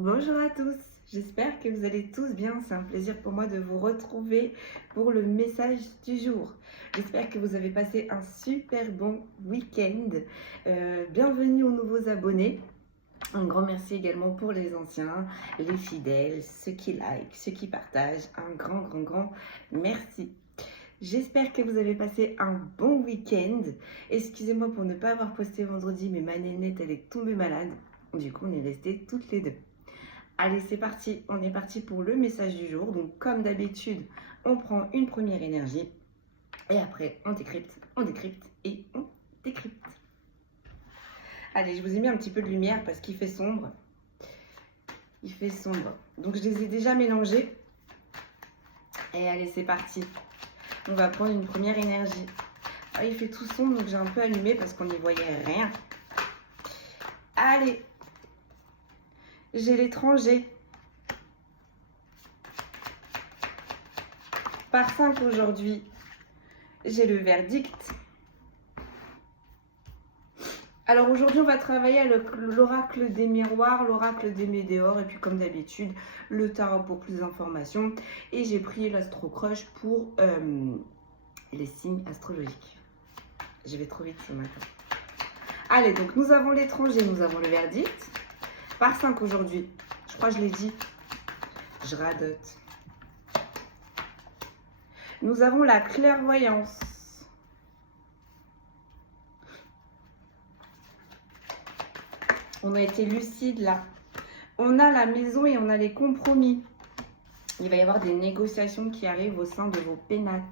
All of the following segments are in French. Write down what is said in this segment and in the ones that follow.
Bonjour à tous, j'espère que vous allez tous bien. C'est un plaisir pour moi de vous retrouver pour le message du jour. J'espère que vous avez passé un super bon week-end. Bienvenue aux nouveaux abonnés. Un grand merci également pour les anciens, les fidèles, ceux qui like, ceux qui partagent. Un grand merci. J'espère que vous avez passé un bon week-end. Excusez-moi pour ne pas avoir posté vendredi, mais ma nénette, elle est tombée malade. Du coup, on est restés toutes les deux. Allez, c'est parti. On est parti pour le message du jour. Donc, comme d'habitude, on prend une première énergie. Et après, on décrypte et on décrypte. Allez, je vous ai mis un petit peu de lumière parce qu'il fait sombre. Il fait sombre. Donc, je les ai déjà mélangés. Et allez, c'est parti. On va prendre une première énergie. Ah, il fait tout sombre, donc j'ai un peu allumé parce qu'on n'y voyait rien. Allez. J'ai l'étranger. Par 5 aujourd'hui. J'ai le verdict. Alors aujourd'hui, on va travailler avec l'oracle des miroirs, l'oracle des météores et puis comme d'habitude, le tarot pour plus d'informations. Et j'ai pris l'Astro Crush pour les signes astrologiques. Je vais trop vite ce matin. Allez, donc nous avons l'étranger, nous avons le verdict. Par 5 aujourd'hui, je crois que je l'ai dit, je radote. Nous avons la clairvoyance. On a été lucide là. On a la maison et on a les compromis. Il va y avoir des négociations qui arrivent au sein de vos pénates.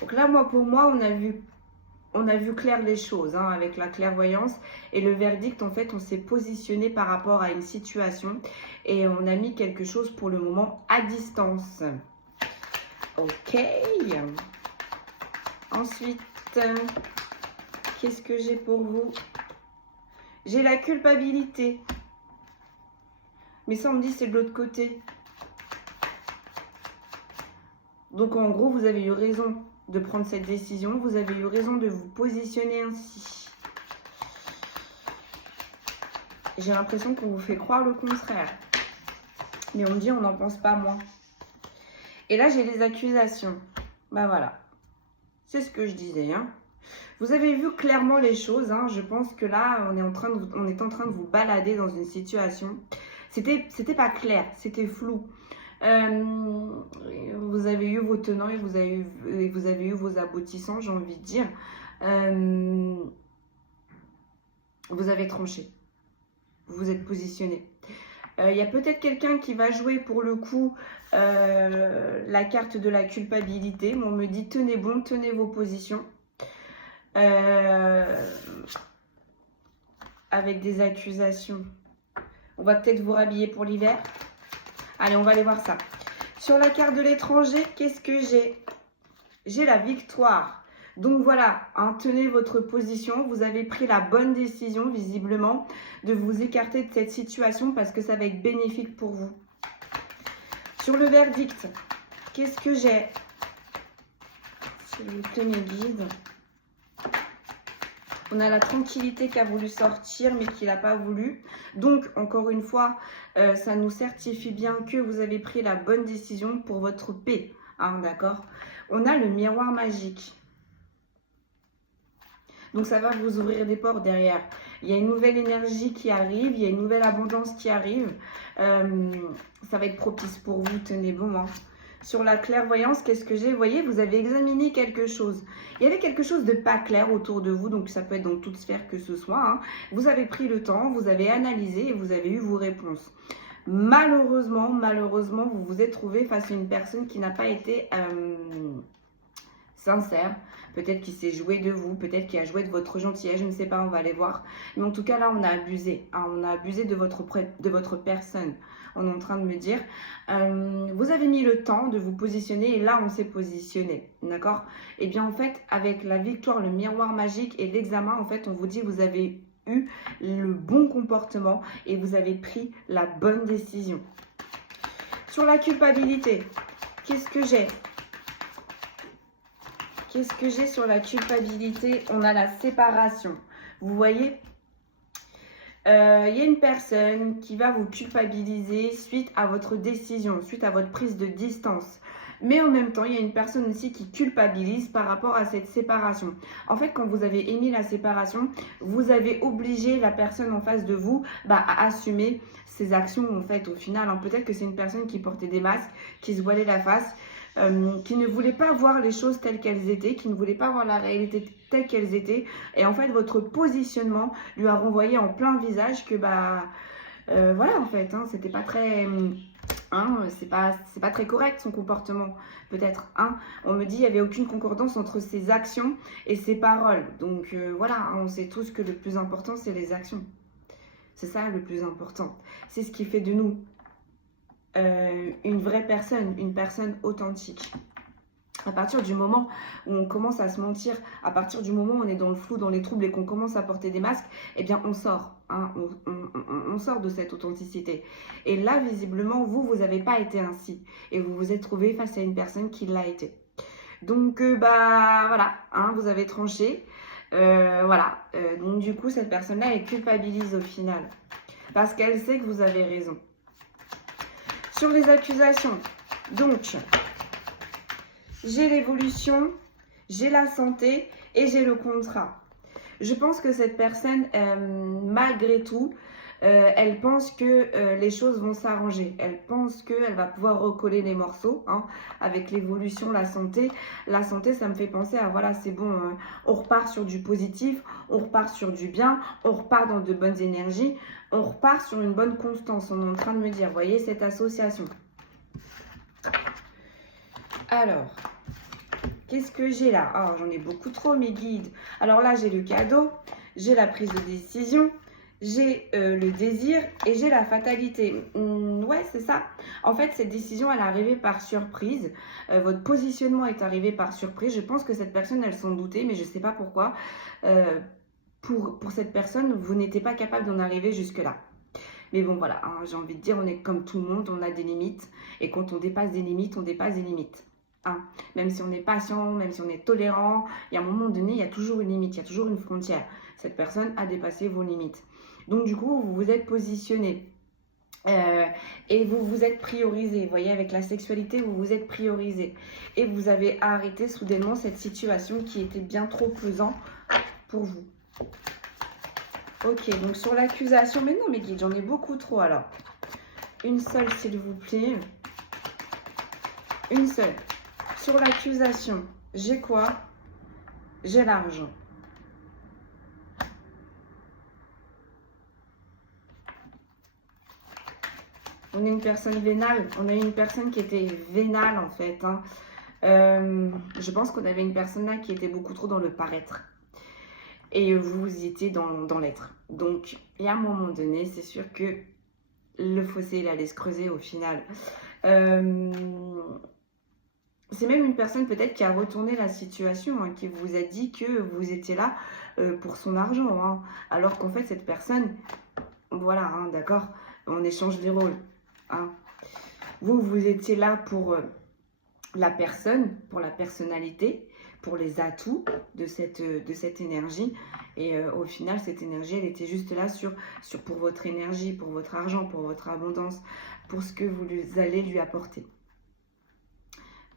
Donc là, pour moi, on a vu clair les choses avec la clairvoyance et le verdict. En fait, on s'est positionné par rapport à une situation et on a mis quelque chose pour le moment à distance. Ok. Ensuite, qu'est-ce que j'ai pour vous? J'ai la culpabilité. Mais ça, on me dit c'est de l'autre côté. Donc, en gros, vous avez eu raison de prendre cette décision. Vous avez eu raison de vous positionner ainsi. J'ai l'impression qu'on vous fait croire le contraire. Mais on me dit on n'en pense pas moins. Et là, j'ai les accusations. Bah voilà. C'est ce que je disais. Vous avez vu clairement les choses. Je pense que là, on est en train de vous balader dans une situation. C'était pas clair, c'était flou. Vous avez eu vos tenants et vous avez eu vos aboutissants, j'ai envie de dire. Vous avez tranché. Vous vous êtes positionné. Il y a peut-être quelqu'un qui va jouer pour le coup la carte de la culpabilité. On me dit tenez bon, tenez vos positions. Avec des accusations. On va peut-être vous rhabiller pour l'hiver. Allez, on va aller voir ça. Sur la carte de l'étranger, qu'est-ce que j'ai? J'ai la victoire. Donc voilà, tenez votre position. Vous avez pris la bonne décision, visiblement, de vous écarter de cette situation parce que ça va être bénéfique pour vous. Sur le verdict, qu'est-ce que j'ai? S'il vous plaît, mes guides. On a la tranquillité qui a voulu sortir, mais qui n'a pas voulu. Donc, encore une fois, ça nous certifie bien que vous avez pris la bonne décision pour votre paix. D'accord? On a le miroir magique. Donc, ça va vous ouvrir des portes derrière. Il y a une nouvelle énergie qui arrive. Il y a une nouvelle abondance qui arrive. Ça va être propice pour vous. Tenez bon. Sur la clairvoyance, qu'est-ce que j'ai? Vous voyez, vous avez examiné quelque chose. Il y avait quelque chose de pas clair autour de vous, donc ça peut être dans toute sphère que ce soit. Vous avez pris le temps, vous avez analysé et vous avez eu vos réponses. Malheureusement, vous vous êtes trouvé face à une personne qui n'a pas été sincère. Peut-être qu'il s'est joué de vous, peut-être qu'il a joué de votre gentillesse, je ne sais pas, on va aller voir. Mais en tout cas, là, on a abusé. On a abusé de votre personne. On est en train de me dire, vous avez mis le temps de vous positionner et là, on s'est positionné. D'accord? Et bien, en fait, avec la victoire, le miroir magique et l'examen, en fait, on vous dit, vous avez eu le bon comportement et vous avez pris la bonne décision. Sur la culpabilité, qu'est-ce que j'ai? Qu'est-ce que j'ai sur la culpabilité? On a la séparation. Vous voyez, il y a une personne qui va vous culpabiliser suite à votre décision, suite à votre prise de distance. Mais en même temps, il y a une personne aussi qui culpabilise par rapport à cette séparation. En fait, quand vous avez émis la séparation, vous avez obligé la personne en face de vous à assumer ses actions en fait au final. Hein. Peut-être que c'est une personne qui portait des masques, qui se voilait la face, qui ne voulait pas voir les choses telles qu'elles étaient, qui ne voulait pas voir la réalité telle qu'elles étaient. Et en fait, votre positionnement lui a renvoyé en plein visage que voilà en fait, hein, c'était pas très... Hein, c'est pas très correct son comportement, peut-être. Hein. On me dit qu'il n'y avait aucune concordance entre ses actions et ses paroles. Donc voilà, hein, on sait tous que le plus important, c'est les actions. C'est ça le plus important. C'est ce qui fait de nous une vraie personne, une personne authentique. À partir du moment où on commence à se mentir, à partir du moment où on est dans le flou, dans les troubles et qu'on commence à porter des masques, eh bien on sort, hein, on sort de cette authenticité. Et là, visiblement, vous n'avez pas été ainsi. Et vous vous êtes trouvé face à une personne qui l'a été. Donc, voilà, hein, vous avez tranché. Voilà, donc du coup, cette personne-là, elle culpabilise au final. Parce qu'elle sait que vous avez raison. Sur les accusations, donc... j'ai l'évolution, j'ai la santé et j'ai le contrat. Je pense que cette personne, malgré tout, elle pense que les choses vont s'arranger. Elle pense qu'elle va pouvoir recoller les morceaux hein, avec l'évolution, la santé. La santé, ça me fait penser à, voilà, c'est bon, on repart sur du positif, on repart sur du bien, on repart dans de bonnes énergies, on repart sur une bonne constance. On est en train de me dire, vous voyez, cette association. Alors, qu'est-ce que j'ai là? Oh, j'en ai beaucoup trop, mes guides. Alors là, j'ai le cadeau, j'ai la prise de décision, j'ai le désir et j'ai la fatalité. Ouais, c'est ça. En fait, cette décision, elle est arrivée par surprise. Votre positionnement est arrivé par surprise. Je pense que cette personne, elle s'en doutait, mais je ne sais pas pourquoi. Pour cette personne, vous n'étiez pas capable d'en arriver jusque-là. Mais bon, voilà, hein, j'ai envie de dire, on est comme tout le monde, on a des limites. Et quand on dépasse des limites, on dépasse des limites. Hein. Même si on est patient, même si on est tolérant, il y a un moment donné, il y a toujours une limite, il y a toujours une frontière. Cette personne a dépassé vos limites. Donc du coup, vous vous êtes positionné et vous vous êtes priorisé. Vous voyez, avec la sexualité, vous vous êtes priorisé. Et vous avez arrêté soudainement cette situation qui était bien trop pesante pour vous. Ok, donc sur l'accusation, mais non mes guides, j'en ai beaucoup trop alors. Une seule s'il vous plaît. Une seule. Sur l'accusation, j'ai quoi? J'ai l'argent. On est une personne vénale. On a une personne qui était vénale en fait. Hein. Je pense qu'on avait une personne là qui était beaucoup trop dans le paraître. Et vous étiez dans l'être. Donc, il y a un moment donné, c'est sûr que le fossé, il allait se creuser au final. C'est même une personne peut-être qui a retourné la situation, hein, qui vous a dit que vous étiez là pour son argent. Hein, alors qu'en fait, cette personne, voilà, hein, d'accord, on échange les rôles. Hein. Vous étiez là pour la personne, pour la personnalité, pour les atouts de cette énergie. Et au final, cette énergie, elle était juste là pour votre énergie, pour votre argent, pour votre abondance, pour ce que vous allez lui apporter.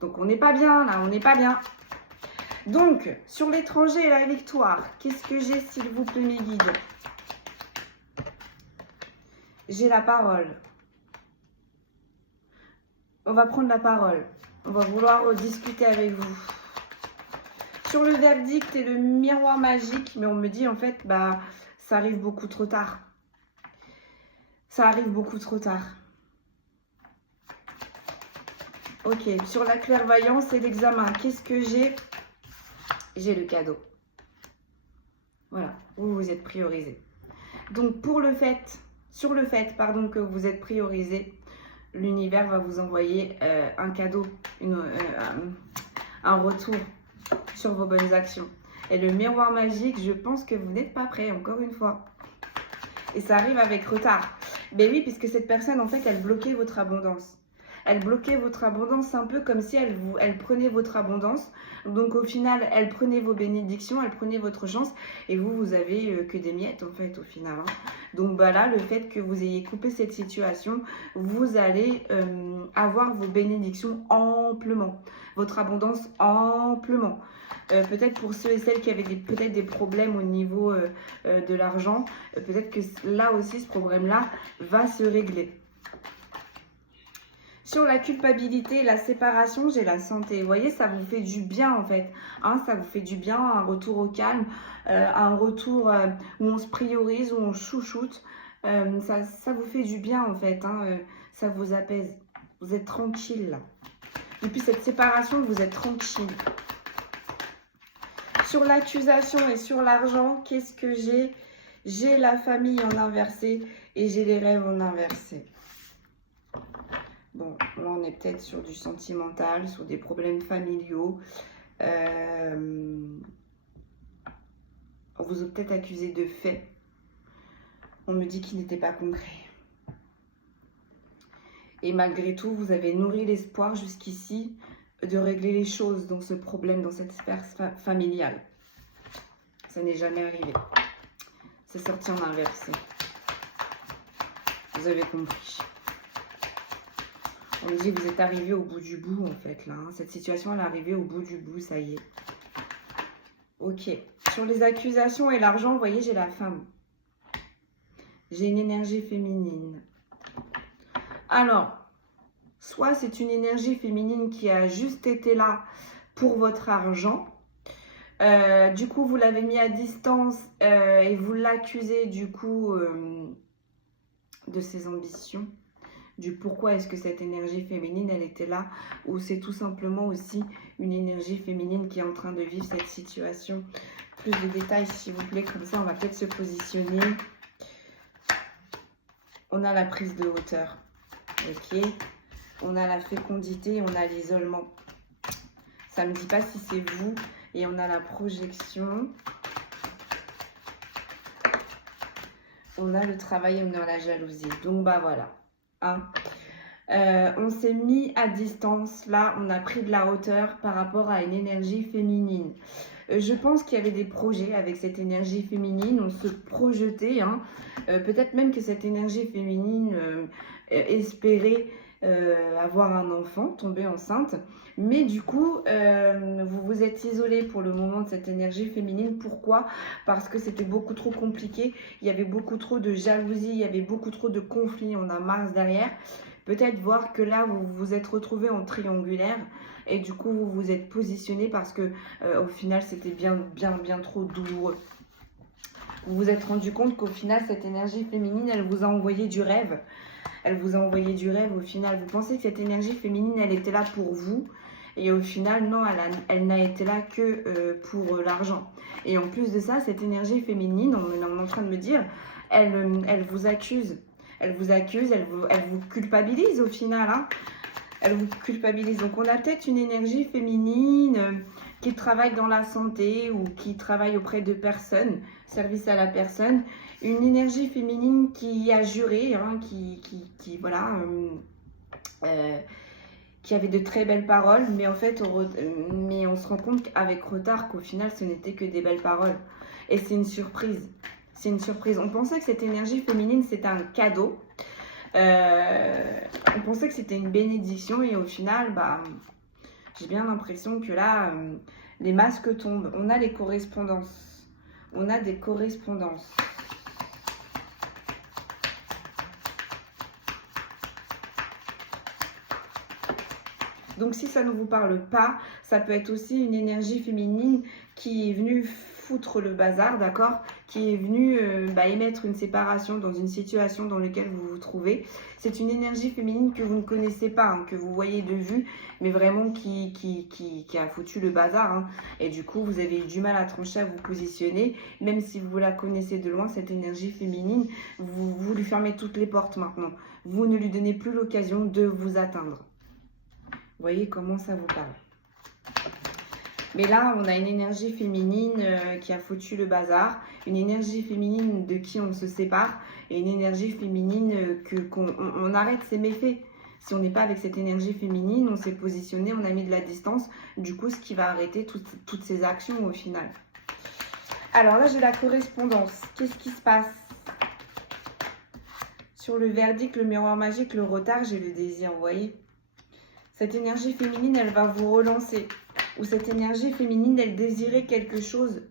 Donc, on n'est pas bien, là, on n'est pas bien. Donc, sur l'étranger et la victoire, qu'est-ce que j'ai, s'il vous plaît, mes guides? J'ai la parole. On va prendre la parole. On va vouloir discuter avec vous. Sur le verdict et le miroir magique, mais on me dit, en fait, ça arrive beaucoup trop tard. Ça arrive beaucoup trop tard. Ok, sur la clairvoyance et l'examen, qu'est-ce que j'ai? J'ai le cadeau. Voilà, vous vous êtes priorisé. Donc, sur le fait que vous êtes priorisé, l'univers va vous envoyer un cadeau, un retour sur vos bonnes actions. Et le miroir magique, je pense que vous n'êtes pas prêt, encore une fois. Et ça arrive avec retard. Ben oui, puisque cette personne, en fait, elle bloquait votre abondance. elle bloquait votre abondance un peu comme si elle prenait votre abondance. Donc au final, elle prenait vos bénédictions, elle prenait votre chance et vous avez que des miettes en fait au final. Hein. Donc bah là, le fait que vous ayez coupé cette situation, vous allez avoir vos bénédictions amplement, votre abondance amplement. Peut-être pour ceux et celles qui avaient peut-être des problèmes au niveau de l'argent, peut-être que là aussi ce problème-là va se régler. Sur la culpabilité, la séparation, j'ai la santé. Vous voyez, ça vous fait du bien en fait. Hein, ça vous fait du bien, un retour au calme, un retour où on se priorise, où on chouchoute. Ça vous fait du bien en fait. Hein, ça vous apaise. Vous êtes tranquille là. Depuis cette séparation, vous êtes tranquille. Sur l'accusation et sur l'argent, qu'est-ce que j'ai? J'ai la famille en inversé et j'ai les rêves en inversé. Bon, là on est peut-être sur du sentimental, sur des problèmes familiaux. On vous a peut-être accusé de faits. On me dit qu'ils n'étaient pas concrets. Et malgré tout, vous avez nourri l'espoir jusqu'ici de régler les choses dans ce problème, dans cette sphère familiale. Ça n'est jamais arrivé. C'est sorti en inversé. Vous avez compris. On me dit que vous êtes arrivé au bout du bout en fait là. Hein. Cette situation elle est arrivée au bout du bout, ça y est. Ok. Sur les accusations et l'argent, vous voyez, j'ai la femme. J'ai une énergie féminine. Alors, soit c'est une énergie féminine qui a juste été là pour votre argent. Du coup, vous l'avez mis à distance et vous l'accusez du coup de ses ambitions. Du pourquoi est-ce que cette énergie féminine, elle était là. Ou c'est tout simplement aussi une énergie féminine qui est en train de vivre cette situation. Plus de détails s'il vous plaît, comme ça on va peut-être se positionner. On a la prise de hauteur. Ok. On a la fécondité, on a l'isolement. Ça ne me dit pas si c'est vous. Et on a la projection. On a le travail et on a la jalousie. Donc bah voilà. Hein. On s'est mis à distance. Là, on a pris de la hauteur par rapport à une énergie féminine. Je pense qu'il y avait des projets avec cette énergie féminine. On se projetait. Hein. Peut-être même que cette énergie féminine espérait avoir un enfant, tomber enceinte. Mais du coup, vous vous êtes isolé pour le moment de cette énergie féminine. Pourquoi? Parce que c'était beaucoup trop compliqué. Il y avait beaucoup trop de jalousie, il y avait beaucoup trop de conflits. On a Mars derrière. Peut-être voir que là, vous vous êtes retrouvé en triangulaire. Et du coup, vous vous êtes positionné parce que au final, c'était bien trop douloureux. Vous vous êtes rendu compte qu'au final, cette énergie féminine, elle vous a envoyé du rêve. Elle vous a envoyé du rêve au final. Vous pensez que cette énergie féminine, elle était là pour vous. Et au final, non, elle n'a été là que pour l'argent. Et en plus de ça, cette énergie féminine, on est en train de me dire, elle vous accuse. Elle vous accuse, elle vous culpabilise au final. Hein. Elle vous culpabilise. Donc on a peut-être une énergie féminine qui travaille dans la santé ou qui travaille auprès de personnes, service à la personne. Une énergie féminine qui a juré, hein, qui voilà, qui avait de très belles paroles, mais en fait, on se rend compte avec retard qu'au final, ce n'était que des belles paroles. Et c'est une surprise. C'est une surprise. On pensait que cette énergie féminine, c'était un cadeau. On pensait que c'était une bénédiction et au final, bah, j'ai bien l'impression que là, les masques tombent. On a les correspondances. On a des correspondances. Donc si ça ne vous parle pas, ça peut être aussi une énergie féminine qui est venue foutre le bazar, d'accord, qui est venue émettre une séparation dans une situation dans laquelle vous vous trouvez. C'est une énergie féminine que vous ne connaissez pas, hein, que vous voyez de vue, mais vraiment qui a foutu le bazar. Hein. Et du coup, vous avez eu du mal à trancher, à vous positionner. Même si vous la connaissez de loin, cette énergie féminine, vous lui fermez toutes les portes maintenant. Vous ne lui donnez plus l'occasion de vous atteindre. Vous voyez comment ça vous parle. Mais là, on a une énergie féminine qui a foutu le bazar. Une énergie féminine de qui on se sépare. Et une énergie féminine qu'on arrête ses méfaits. Si on n'est pas avec cette énergie féminine, on s'est positionné, on a mis de la distance. Du coup, ce qui va arrêter toutes ces actions au final. Alors là, j'ai la correspondance. Qu'est-ce qui se passe? Sur le verdict, le miroir magique, le retard, j'ai le désir, vous voyez? Cette énergie féminine, elle va vous relancer. Ou cette énergie féminine, elle désirait quelque chose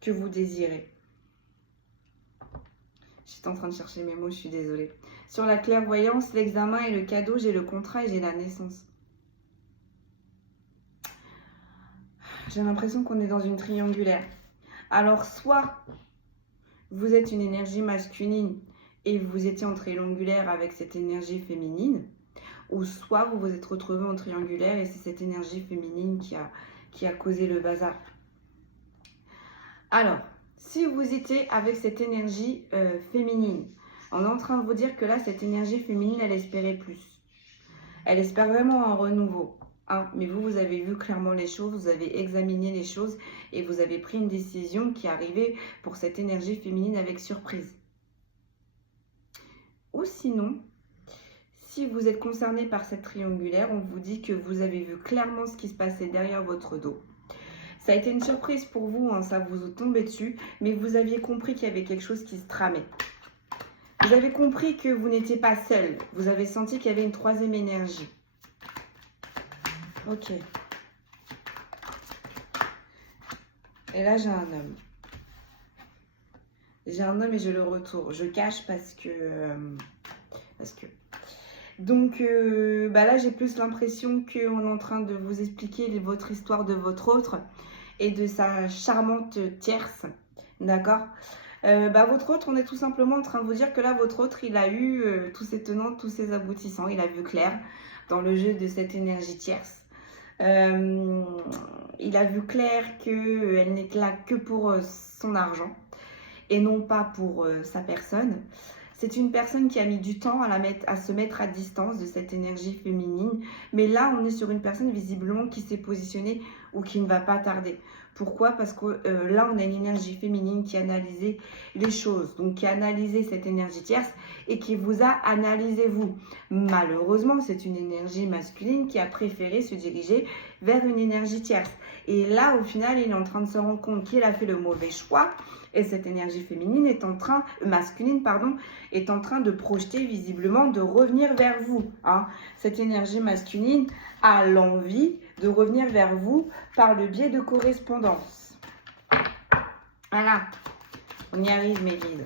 que vous désirez. J'étais en train de chercher mes mots, je suis désolée. Sur la clairvoyance, l'examen et le cadeau, j'ai le contrat et j'ai la naissance. J'ai l'impression qu'on est dans une triangulaire. Alors, soit vous êtes une énergie masculine et vous étiez en triangulaire avec cette énergie féminine, ou soit vous vous êtes retrouvé en triangulaire et c'est cette énergie féminine qui a causé le bazar. Alors, si vous étiez avec cette énergie féminine, on est en train de vous dire que là, cette énergie féminine, elle espérait plus. Elle espère vraiment un renouveau. Hein, mais vous avez vu clairement les choses, vous avez examiné les choses et vous avez pris une décision qui arrivait pour cette énergie féminine avec surprise. Ou sinon, si vous êtes concerné par cette triangulaire, on vous dit que vous avez vu clairement ce qui se passait derrière votre dos. Ça a été une surprise pour vous, hein, ça vous est tombé dessus, mais vous aviez compris qu'il y avait quelque chose qui se tramait. Vous avez compris que vous n'étiez pas seul, vous avez senti qu'il y avait une troisième énergie. Ok. Et là, j'ai un homme. J'ai un homme et je le retourne. Je cache parce que... Donc, là, j'ai plus l'impression qu'on est en train de vous expliquer votre histoire de votre autre et de sa charmante tierce. D'accord? Votre autre, on est tout simplement en train de vous dire que là, votre autre, il a eu tous ses tenants, tous ses aboutissants. Il a vu clair dans le jeu de cette énergie tierce. Il a vu clair qu'elle n'était là que pour son argent et non pas pour sa personne. C'est une personne qui a mis du temps à se mettre à distance de cette énergie féminine. Mais là, on est sur une personne visiblement qui s'est positionnée ou qui ne va pas tarder. Pourquoi? Parce que là, on a une énergie féminine qui a analysé les choses. Donc, qui a analysé cette énergie tierce et qui vous a analysé vous. Malheureusement, c'est une énergie masculine qui a préféré se diriger vers une énergie tierce. Et là, au final, il est en train de se rendre compte qu'il a fait le mauvais choix. Et cette énergie féminine masculine, est en train de projeter visiblement de revenir vers vous. Hein. Cette énergie masculine a l'envie de revenir vers vous par le biais de correspondance. Voilà, on y arrive mes guides.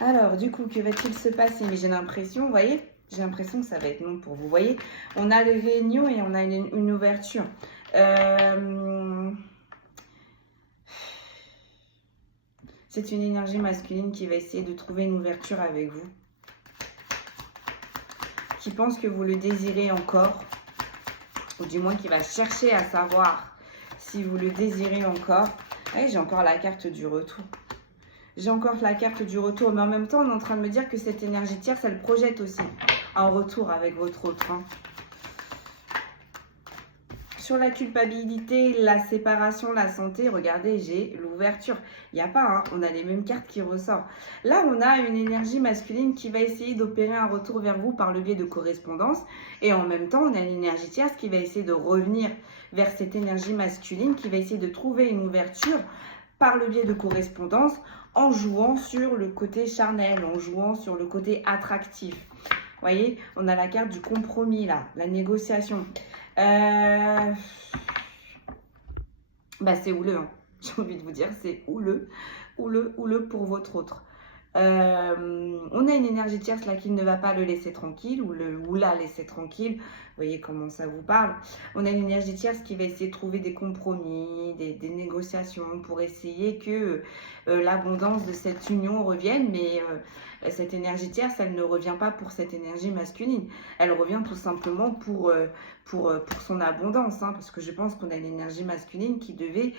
Alors, du coup, que va-t-il se passer? Mais j'ai l'impression, vous voyez, j'ai l'impression que ça va être non pour vous. Vous voyez, on a les réunions et on a une ouverture. C'est une énergie masculine qui va essayer de trouver une ouverture avec vous. Qui pense que vous le désirez encore. Ou du moins qui va chercher à savoir si vous le désirez encore. Et j'ai encore la carte du retour. J'ai encore la carte du retour. Mais en même temps, on est en train de me dire que cette énergie tierce, elle projette aussi un retour avec votre autre. Hein. Sur la culpabilité, la séparation, la santé, regardez, j'ai l'ouverture. Il n'y a pas, hein, on a les mêmes cartes qui ressortent. Là, on a une énergie masculine qui va essayer d'opérer un retour vers vous par le biais de correspondance. Et en même temps, on a l'énergie tierce qui va essayer de revenir vers cette énergie masculine, qui va essayer de trouver une ouverture par le biais de correspondance en jouant sur le côté charnel, en jouant sur le côté attractif. Vous voyez, on a la carte du compromis là, la négociation. C'est houleux, hein. J'ai envie de vous dire, c'est houleux pour votre autre. On a une énergie tierce là qui ne va pas le laisser tranquille ou la laisser tranquille. Vous voyez comment ça vous parle. On a une énergie tierce qui va essayer de trouver des compromis, des négociations pour essayer que l'abondance de cette union revienne. Mais cette énergie tierce, elle ne revient pas pour cette énergie masculine. Elle revient tout simplement pour son abondance. Hein, parce que je pense qu'on a une énergie masculine qui devait...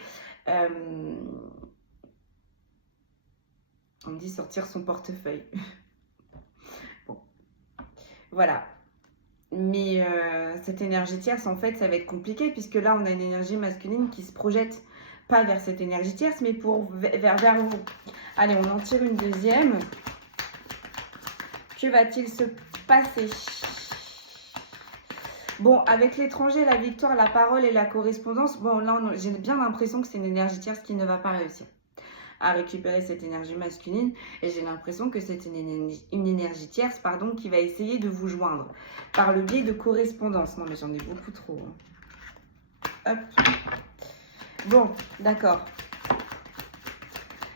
on me dit sortir son portefeuille. Bon, voilà. Mais cette énergie tierce, en fait, ça va être compliqué puisque là, on a une énergie masculine qui se projette pas vers cette énergie tierce, mais vers vous. Allez, on en tire une deuxième. Que va-t-il se passer? Bon, avec l'étranger, la victoire, la parole et la correspondance, bon, là, j'ai bien l'impression que c'est une énergie tierce qui ne va pas réussir à récupérer cette énergie masculine. Et j'ai l'impression que c'est une énergie tierce, pardon, qui va essayer de vous joindre par le biais de correspondance. Non, mais j'en ai beaucoup trop. Hop. Bon, d'accord.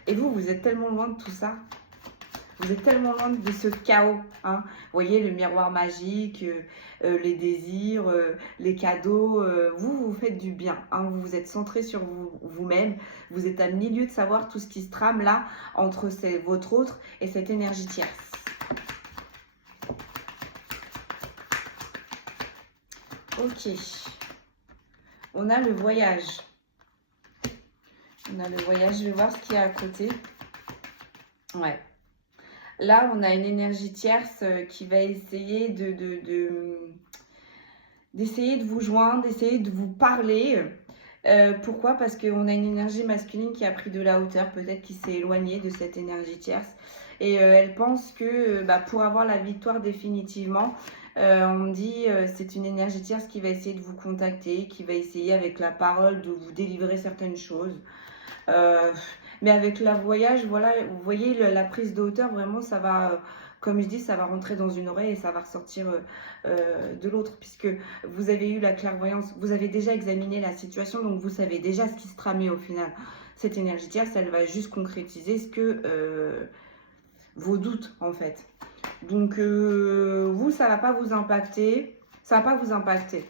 Et vous êtes tellement loin de tout ça. Vous êtes tellement loin de ce chaos. Hein. Vous voyez, le miroir magique, les désirs, les cadeaux. Vous faites du bien. Hein. Vous vous êtes centré sur vous-même. Vous êtes à milieu de savoir tout ce qui se trame là entre votre autre et cette énergie tierce. Ok. On a le voyage. On a le voyage. Je vais voir ce qu'il y a à côté. Ouais. Là, on a une énergie tierce qui va essayer d'essayer de vous joindre, d'essayer de vous parler. Pourquoi? Parce qu'on a une énergie masculine qui a pris de la hauteur, peut-être qui s'est éloignée de cette énergie tierce. Et elle pense que pour avoir la victoire définitivement, on me dit c'est une énergie tierce qui va essayer de vous contacter, qui va essayer avec la parole de vous délivrer certaines choses. Mais avec le voyage, voilà, vous voyez la prise de hauteur, vraiment, ça va, comme je dis, ça va rentrer dans une oreille et ça va ressortir de l'autre, puisque vous avez eu la clairvoyance, vous avez déjà examiné la situation, donc vous savez déjà ce qui se tramait au final. Cette énergie tierce, elle va juste concrétiser ce que vos doutes, en fait. Donc, vous, ça ne va pas vous impacter, ça ne va pas vous impacter.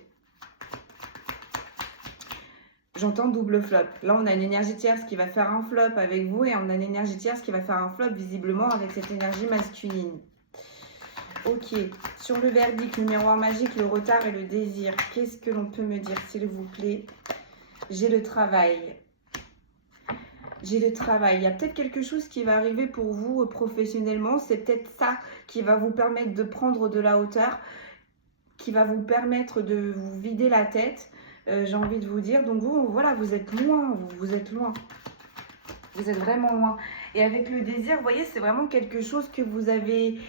J'entends double flop. Là, on a une énergie tierce qui va faire un flop avec vous et on a une énergie tierce qui va faire un flop visiblement avec cette énergie masculine. Ok. Sur le verdict, le miroir magique, le retard et le désir, qu'est-ce que l'on peut me dire, s'il vous plaît? J'ai le travail. J'ai le travail. Il y a peut-être quelque chose qui va arriver pour vous professionnellement. C'est peut-être ça qui va vous permettre de prendre de la hauteur, qui va vous permettre de vous vider la tête. J'ai envie de vous dire, donc vous, voilà, vous êtes loin, vous êtes loin. Vous êtes vraiment loin. Et avec le désir, vous voyez, c'est vraiment quelque chose que vous avez,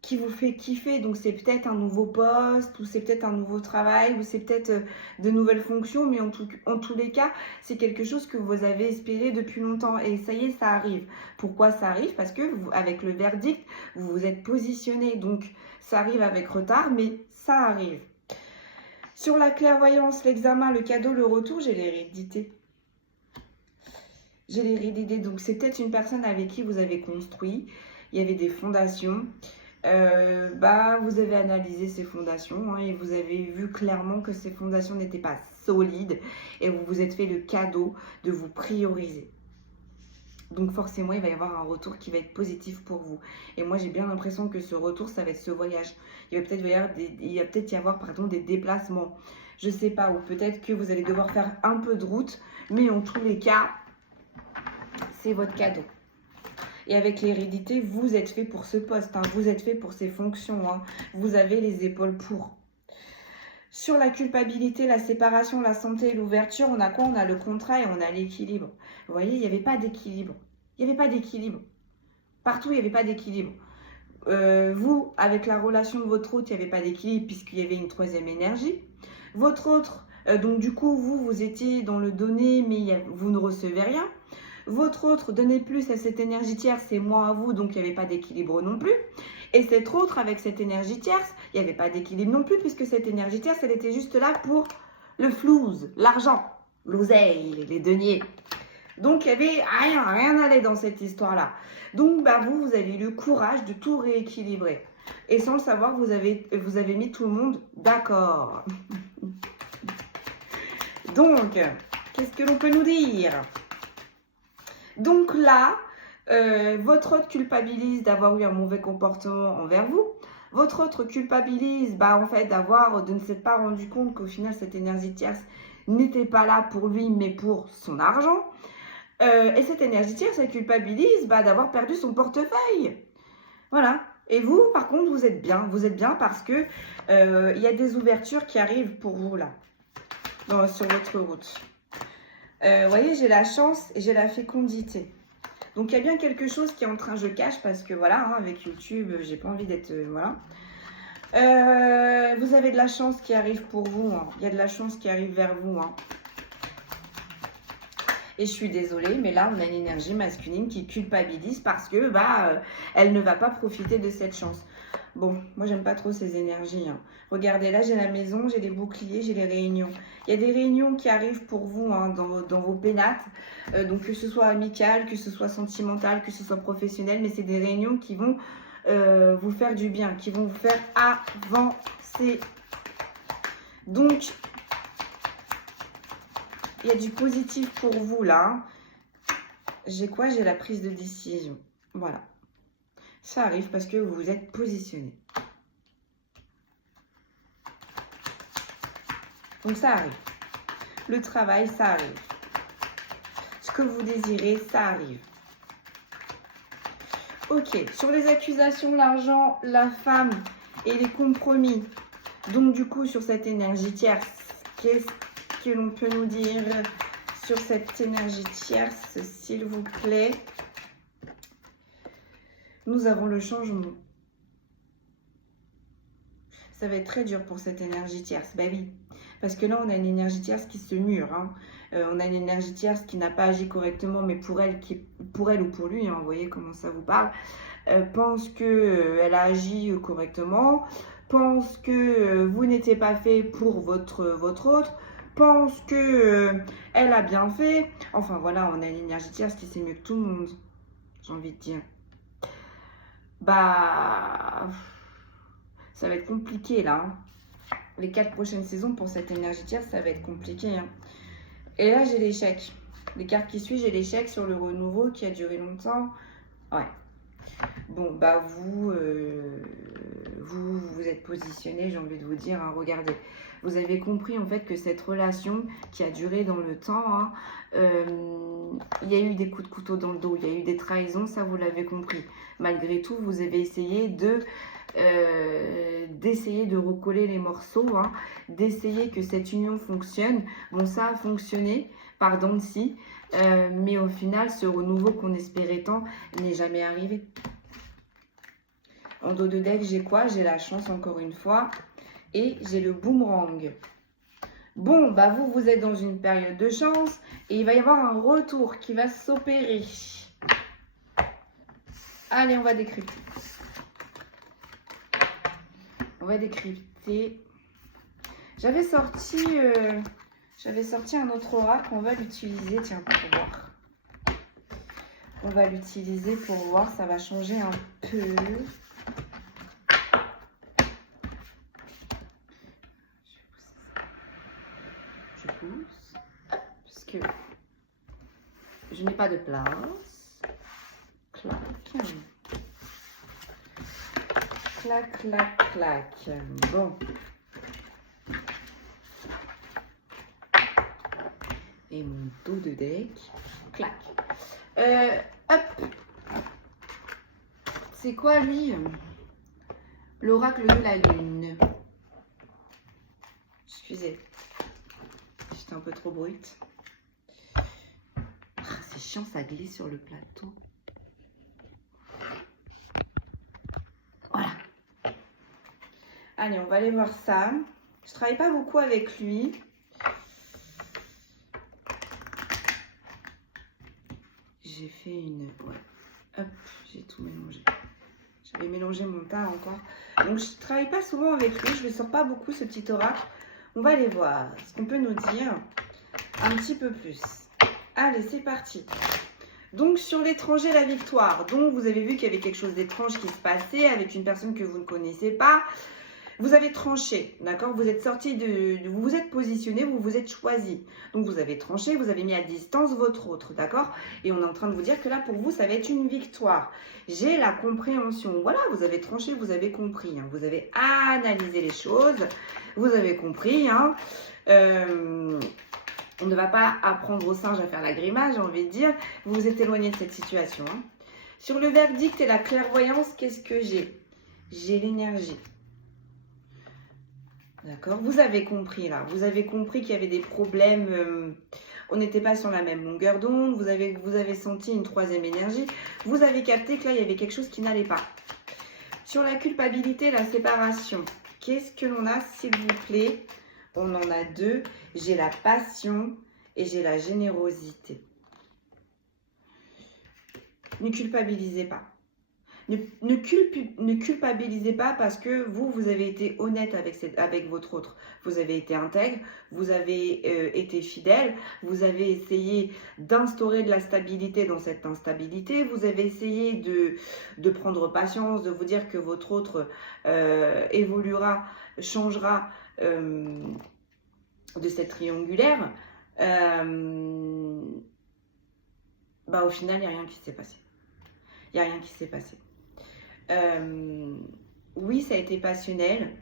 qui vous fait kiffer. Donc c'est peut-être un nouveau poste, ou c'est peut-être un nouveau travail, ou c'est peut-être de nouvelles fonctions, mais en tous les cas, c'est quelque chose que vous avez espéré depuis longtemps. Et ça y est, ça arrive. Pourquoi ça arrive? Parce que vous, avec le verdict, vous vous êtes positionné. Donc ça arrive avec retard, mais ça arrive. Sur la clairvoyance, l'examen, le cadeau, le retour, j'ai l'hérédité. J'ai l'hérédité, donc c'est peut-être une personne avec qui vous avez construit, il y avait des fondations. Vous avez analysé ces fondations et vous avez vu clairement que ces fondations n'étaient pas solides et vous vous êtes fait le cadeau de vous prioriser. Donc forcément, il va y avoir un retour qui va être positif pour vous. Et moi, j'ai bien l'impression que ce retour, ça va être ce voyage. Il va peut-être y avoir des déplacements. Je ne sais pas, ou peut-être que vous allez devoir faire un peu de route. Mais en tous les cas, c'est votre cadeau. Et avec l'hérédité, vous êtes fait pour ce poste. Hein, vous êtes fait pour ces fonctions. Hein, vous avez les épaules pour. Sur la culpabilité, la séparation, la santé, l'ouverture, on a quoi? On a le contrat et on a l'équilibre. Vous voyez, il n'y avait pas d'équilibre. Il n'y avait pas d'équilibre. Partout, il n'y avait pas d'équilibre. Vous, avec la relation de votre autre, il n'y avait pas d'équilibre puisqu'il y avait une troisième énergie. Votre autre, donc du coup, vous étiez dans le donner, mais vous ne recevez rien. Votre autre donnait plus à cette énergie tierce et moins à vous, donc il n'y avait pas d'équilibre non plus. Et cette autre, avec cette énergie tierce, il n'y avait pas d'équilibre non plus, puisque cette énergie tierce, elle était juste là pour le flouze, l'argent, l'oseille, les deniers. Donc, il n'y avait rien n'allait dans cette histoire-là. Donc, vous avez eu le courage de tout rééquilibrer. Et sans le savoir, vous avez mis tout le monde d'accord. Donc, qu'est-ce que l'on peut nous dire? Donc là, votre autre culpabilise d'avoir eu un mauvais comportement envers vous. Votre autre culpabilise de ne s'être pas rendu compte qu'au final, cette énergie tierce n'était pas là pour lui, mais pour son argent. Et cette énergie tierce, elle culpabilise d'avoir perdu son portefeuille. Voilà. Et vous, par contre, vous êtes bien. Vous êtes bien parce que y a des ouvertures qui arrivent pour vous là, sur votre route. Vous voyez, j'ai la chance et j'ai la fécondité. Donc, il y a bien quelque chose qui est en train, je cache, parce que voilà, hein, avec YouTube, j'ai pas envie d'être... voilà. Vous avez de la chance qui arrive pour vous. Hein. Il y a de la chance qui arrive vers vous. Hein. Et je suis désolée, mais là, on a une énergie masculine qui culpabilise parce que elle ne va pas profiter de cette chance. Bon, moi, j'aime pas trop ces énergies. Hein. Regardez, là, j'ai la maison, j'ai les boucliers, j'ai les réunions. Il y a des réunions qui arrivent pour vous hein, dans vos pénates. Donc, que ce soit amical, que ce soit sentimental, que ce soit professionnel, mais c'est des réunions qui vont vous faire du bien, qui vont vous faire avancer. Donc, il y a du positif pour vous là. J'ai quoi? J'ai la prise de décision. Voilà. Ça arrive parce que vous vous êtes positionné. Donc ça arrive. Le travail, ça arrive. Ce que vous désirez, ça arrive. Ok. Sur les accusations, l'argent, la femme et les compromis. Donc du coup, sur cette énergie tierce, qu'est-ce que l'on peut nous dire sur cette énergie tierce, s'il vous plaît? Nous avons le changement. Ça va être très dur pour cette énergie tierce. Ben oui, parce que là, on a une énergie tierce qui se mure. Hein. On a une énergie tierce qui n'a pas agi correctement, mais pour elle ou pour lui, hein, vous voyez comment ça vous parle, pense qu'elle a agi correctement, pense que vous n'étiez pas fait pour votre autre, pense que elle a bien fait. Enfin voilà, on a une énergie tierce qui sait mieux que tout le monde, j'ai envie de dire. Ça va être compliqué là. Hein. Les 4 prochaines saisons pour cette énergie tierce, ça va être compliqué. Hein. Et là, j'ai l'échec. Les cartes qui suivent, j'ai l'échec sur le renouveau qui a duré longtemps. Ouais. Bon, vous êtes positionné, j'ai envie de vous dire, hein, regardez, vous avez compris en fait que cette relation qui a duré dans le temps, hein, il y a eu des coups de couteau dans le dos, il y a eu des trahisons, ça vous l'avez compris. Malgré tout, vous avez essayé d'essayer de recoller les morceaux, hein, d'essayer que cette union fonctionne. Bon, ça a fonctionné, pardon si, mais au final, ce renouveau qu'on espérait tant n'est jamais arrivé. En dos de deck, j'ai quoi? J'ai la chance encore une fois. Et j'ai le boomerang. Bon, vous êtes dans une période de chance. Et il va y avoir un retour qui va s'opérer. Allez, on va décrypter. On va décrypter. J'avais sorti un autre oracle. On va l'utiliser, tiens, pour voir. On va l'utiliser pour voir. Ça va changer un peu. Puisque je n'ai pas de place. Clac. Clac, clac, clac. Bon. Et mon dos de deck. Clac. Hop. C'est quoi lui? L'oracle de la lune. Excusez. J'étais un peu trop brute. C'est chiant, ça glisse sur le plateau. Voilà. Allez, on va aller voir ça. Je travaille pas beaucoup avec lui. J'ai fait une... Ouais. Hop, j'ai tout mélangé. J'avais mélangé mon tas encore. Donc, je travaille pas souvent avec lui. Je ne sors pas beaucoup, ce petit oracle. On va aller voir ce qu'on peut nous dire un petit peu plus. Allez, c'est parti. Donc, sur l'étranger, la victoire. Donc, vous avez vu qu'il y avait quelque chose d'étrange qui se passait avec une personne que vous ne connaissez pas. Vous avez tranché, d'accord? Vous êtes sorti vous vous êtes positionné, vous vous êtes choisi. Donc, vous avez tranché, vous avez mis à distance votre autre, d'accord? Et on est en train de vous dire que là, pour vous, ça va être une victoire. J'ai la compréhension. Voilà, vous avez tranché, vous avez compris. Hein. Vous avez analysé les choses. Vous avez compris. Hein. On ne va pas apprendre au singe à faire la grimace, j'ai envie de dire. Vous vous êtes éloigné de cette situation. Hein. Sur le verdict et la clairvoyance, qu'est-ce que j'ai? J'ai l'énergie. D'accord? Vous avez compris là. Vous avez compris qu'il y avait des problèmes on n'était pas sur la même longueur d'onde, vous avez senti une troisième énergie, vous avez capté que là, il y avait quelque chose qui n'allait pas. Sur la culpabilité, la séparation, qu'est-ce que l'on a, s'il vous plaît? On en a deux. J'ai la passion et j'ai la générosité. Ne culpabilisez pas. Ne culpabilisez pas parce que vous avez été honnête avec votre autre. Vous avez été intègre, vous avez été fidèle, vous avez essayé d'instaurer de la stabilité dans cette instabilité, vous avez essayé de prendre patience, de vous dire que votre autre évoluera, changera de cette triangulaire. Au final, il n'y a rien qui s'est passé. Il n'y a rien qui s'est passé. Oui, ça a été passionnel.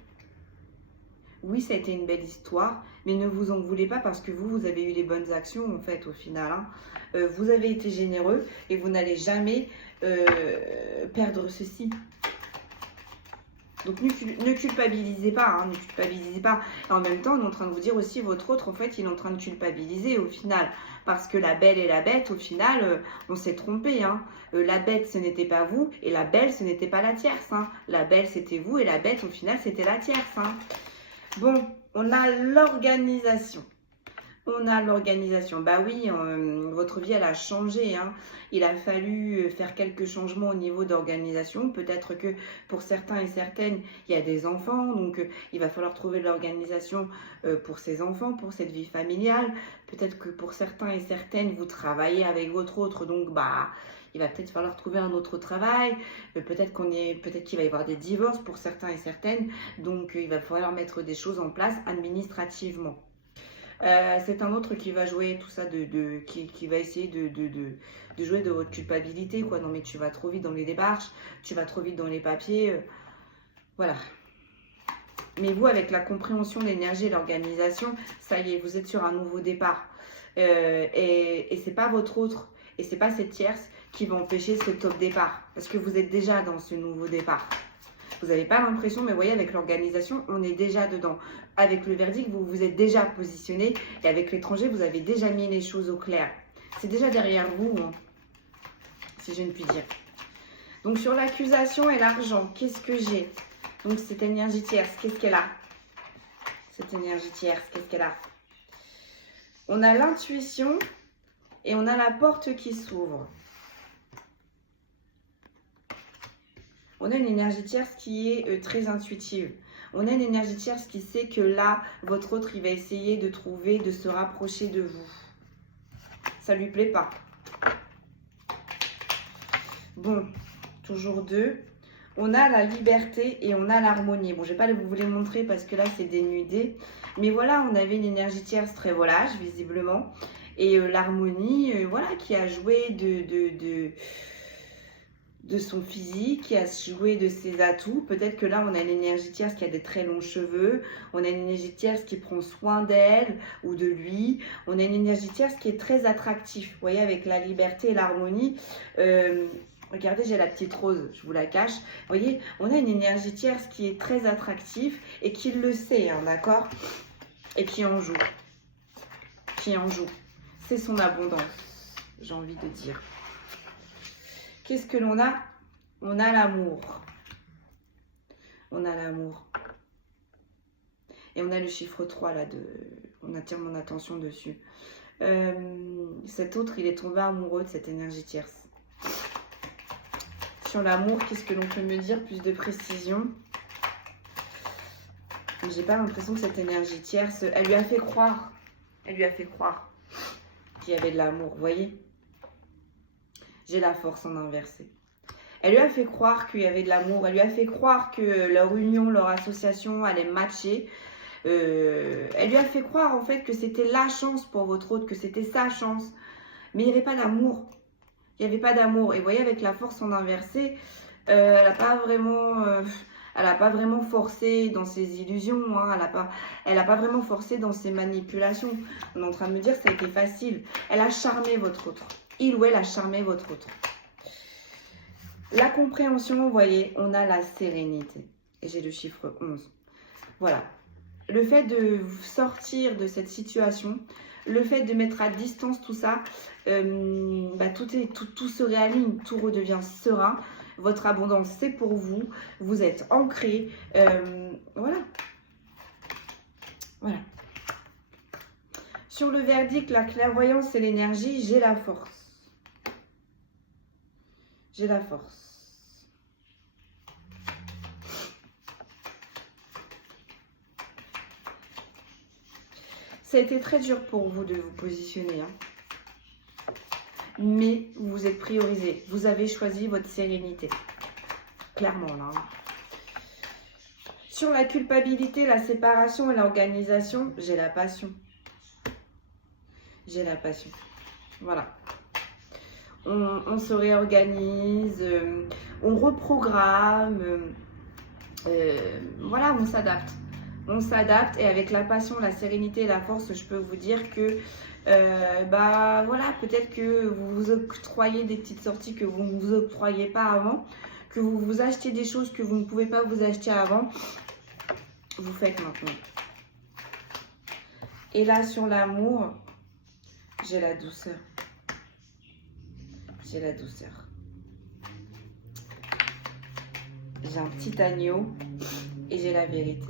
Oui, ça a été une belle histoire. Mais ne vous en voulez pas parce que vous avez eu les bonnes actions, en fait, au final. Hein. Vous avez été généreux et vous n'allez jamais perdre ceci. Donc, ne culpabilisez pas, hein, ne culpabilisez pas. Et en même temps, on est en train de vous dire aussi, votre autre, en fait, il est en train de culpabiliser au final. Parce que la belle et la bête, au final, on s'est trompé. Hein. La bête, ce n'était pas vous, et la belle, ce n'était pas la tierce. Hein. La belle, c'était vous, et la bête, au final, c'était la tierce. Hein. Bon, on a l'organisation. On a l'organisation. Bah oui, votre vie, elle a changé. Hein. Il a fallu faire quelques changements au niveau d'organisation. Peut-être que pour certains et certaines, il y a des enfants. Donc, il va falloir trouver de l'organisation pour ces enfants, pour cette vie familiale. Peut-être que pour certains et certaines, vous travaillez avec votre autre. Donc, il va peut-être falloir trouver un autre travail. Peut-être qu'il va y avoir des divorces pour certains et certaines. Donc, il va falloir mettre des choses en place administrativement. C'est un autre qui va jouer tout ça, qui va essayer de jouer de votre culpabilité, quoi. Non mais tu vas trop vite dans les démarches, tu vas trop vite dans les papiers, voilà. Mais vous, avec la compréhension de l'énergie et l'organisation, ça y est, vous êtes sur un nouveau départ. Et c'est pas votre autre, et c'est pas cette tierce qui va empêcher ce top départ, parce que vous êtes déjà dans ce nouveau départ. Vous n'avez pas l'impression, mais vous voyez, avec l'organisation, on est déjà dedans. Avec le verdict, vous vous êtes déjà positionné. Et avec l'étranger, vous avez déjà mis les choses au clair. C'est déjà derrière vous, hein, si je ne puis dire. Donc, sur l'accusation et l'argent, qu'est-ce que j'ai? Donc, cette énergie tierce, qu'est-ce qu'elle a? Cette énergie tierce, qu'est-ce qu'elle a? On a l'intuition et on a la porte qui s'ouvre. On a une énergie tierce qui est très intuitive. On a une énergie tierce qui sait que là, votre autre, il va essayer de trouver, de se rapprocher de vous. Ça lui plaît pas. Bon, toujours deux. On a la liberté et on a l'harmonie. Bon, je ne vais pas vous les montrer parce que là, c'est dénudé. Mais voilà, on avait une énergie tierce très volage, visiblement. Et l'harmonie, voilà, qui a joué de son physique, qui a joué de ses atouts. Peut-être que là, on a une énergie tierce qui a des très longs cheveux. On a une énergie tierce qui prend soin d'elle ou de lui. On a une énergie tierce qui est très attractive. Vous voyez, avec la liberté et l'harmonie. Regardez, j'ai la petite rose, je vous la cache. Vous voyez, on a une énergie tierce qui est très attractive et qui le sait, hein, d'accord? Et qui en joue. Qui en joue. C'est son abondance, j'ai envie de dire. Qu'est-ce que l'on a? On a l'amour. On a l'amour. Et on a le chiffre 3 là, on attire mon attention dessus. Cet autre, il est tombé amoureux de cette énergie tierce. Sur l'amour, qu'est-ce que l'on peut me dire? Plus de précision. J'ai pas l'impression que cette énergie tierce, elle lui a fait croire. Elle lui a fait croire qu'il y avait de l'amour, vous voyez? J'ai la force en inversé. Elle lui a fait croire qu'il y avait de l'amour. Elle lui a fait croire que leur union, leur association allait matcher. Elle lui a fait croire en fait que c'était la chance pour votre autre, que c'était sa chance. Mais il n'y avait pas d'amour. Il n'y avait pas d'amour. Et vous voyez, avec la force en inversé, elle n'a pas vraiment forcé dans ses illusions. Hein. Elle n'a pas vraiment forcé dans ses manipulations. On est en train de me dire que ça a été facile. Elle a charmé votre autre. Il ou elle a charmé votre autre. La compréhension, vous voyez, on a la sérénité. Et j'ai le chiffre 11. Voilà. Le fait de sortir de cette situation, le fait de mettre à distance tout ça, tout se réaligne, tout redevient serein. Votre abondance, c'est pour vous. Vous êtes ancré. Voilà. Voilà. Sur le verdict, la clairvoyance et l'énergie, j'ai la force. J'ai la force. Ça a été très dur pour vous de vous positionner. Mais vous vous êtes priorisé. Vous avez choisi votre sérénité. Clairement, là. Sur la culpabilité, la séparation et l'organisation, j'ai la passion. J'ai la passion. Voilà. On se réorganise, on reprogramme. Voilà, on s'adapte. On s'adapte et avec la passion, la sérénité et la force, je peux vous dire que voilà, peut-être que vous vous octroyez des petites sorties que vous ne vous octroyez pas avant, que vous vous achetez des choses que vous ne pouvez pas vous acheter avant. Vous faites maintenant. Et là, sur l'amour, j'ai la douceur. J'ai la douceur. J'ai un petit agneau et j'ai la vérité.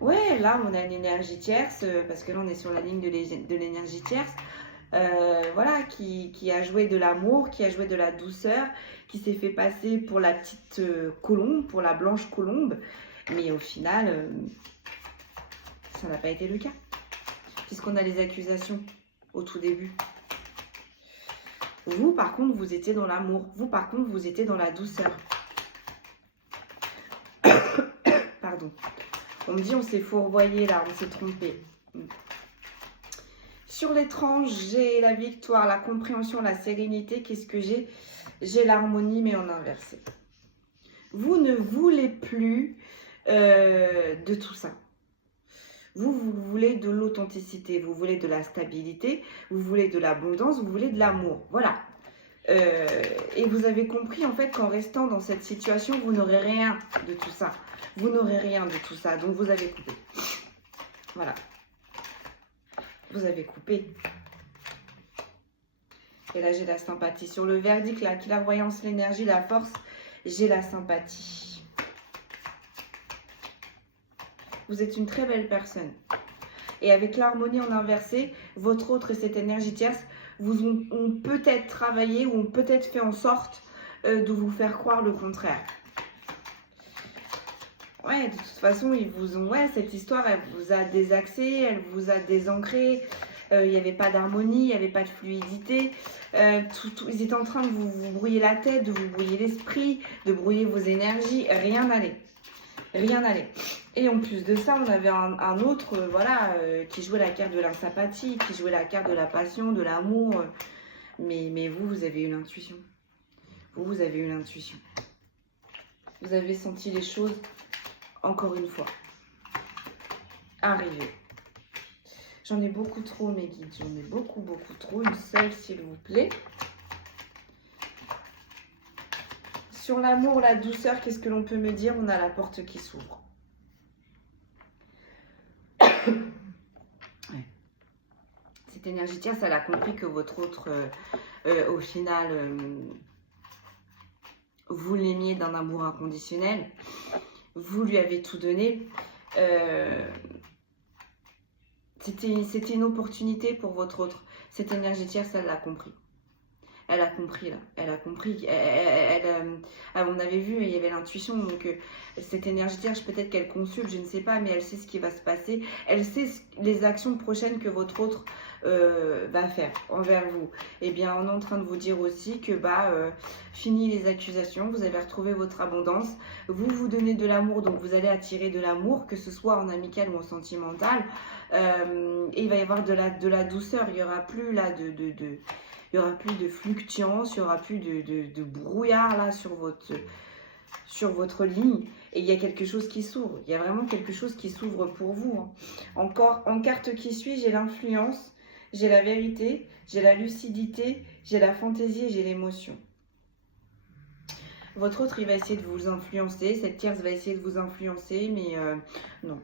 Ouais, là, on a une énergie tierce, parce que là, on est sur la ligne de l'énergie tierce. Voilà, qui a joué de l'amour, qui a joué de la douceur, qui s'est fait passer pour la petite colombe, pour la blanche colombe. Mais au final, ça n'a pas été le cas. Puisqu'on a les accusations au tout début. Vous, par contre, vous étiez dans l'amour. Vous, par contre, vous étiez dans la douceur. Pardon. On me dit, on s'est fourvoyé là, on s'est trompé. Sur l'étrange, j'ai la victoire, la compréhension, la sérénité. Qu'est-ce que j'ai? J'ai l'harmonie, mais en inversé. Vous ne voulez plus de tout ça. Vous voulez de l'authenticité, vous voulez de la stabilité, vous voulez de l'abondance, vous voulez de l'amour. Voilà. Et vous avez compris en fait qu'en restant dans cette situation, vous n'aurez rien de tout ça. Vous n'aurez rien de tout ça. Donc vous avez coupé. Voilà. Vous avez coupé. Et là, j'ai la sympathie. Sur le verdict, la clairvoyance, l'énergie, la force, j'ai la sympathie. Vous êtes une très belle personne. Et avec l'harmonie en inversé, votre autre et cette énergie tierce vous ont peut-être travaillé ou ont peut-être fait en sorte de vous faire croire le contraire. Ouais, de toute façon, ils vous ont... Ouais, cette histoire, elle vous a désaxé, elle vous a désancré. Il n'y avait pas d'harmonie, il n'y avait pas de fluidité. Ils étaient en train de vous brouiller la tête, de vous brouiller l'esprit, de brouiller vos énergies. Rien n'allait. Rien n'allait. Et en plus de ça, on avait un autre, qui jouait la carte de l'insympathie, qui jouait la carte de la passion, de l'amour. Mais vous avez eu l'intuition. Vous avez eu l'intuition. Vous avez senti les choses, encore une fois, arriver. J'en ai beaucoup trop, mes guides. J'en ai beaucoup trop. Une seule, s'il vous plaît. Sur l'amour, la douceur, qu'est-ce que l'on peut me dire? On a la porte qui s'ouvre. Ouais. Cette énergie tierce, elle a compris que votre autre, au final, vous l'aimiez d'un amour inconditionnel. Vous lui avez tout donné. C'était une opportunité pour votre autre. Cette énergie tierce, elle l'a compris. Elle a compris là, elle a compris. On avait vu, il y avait l'intuition. Donc cette énergie tierce, peut-être qu'elle consulte, je ne sais pas, mais elle sait ce qui va se passer. Elle sait les actions prochaines que votre autre va faire envers vous. Et bien, on est en train de vous dire aussi que fini les accusations, vous avez retrouvé votre abondance. Vous vous donnez de l'amour, donc vous allez attirer de l'amour, que ce soit en amical ou en sentimental. Et il va y avoir de la douceur. Il n'y aura plus là il n'y aura plus de fluctuance, il n'y aura plus de brouillard là sur votre ligne. Et il y a quelque chose qui s'ouvre. Il y a vraiment quelque chose qui s'ouvre pour vous. Hein. Encore, en carte qui suit, j'ai l'influence, j'ai la vérité, j'ai la lucidité, j'ai la fantaisie et j'ai l'émotion. Votre autre, il va essayer de vous influencer. Cette tierce va essayer de vous influencer, mais non.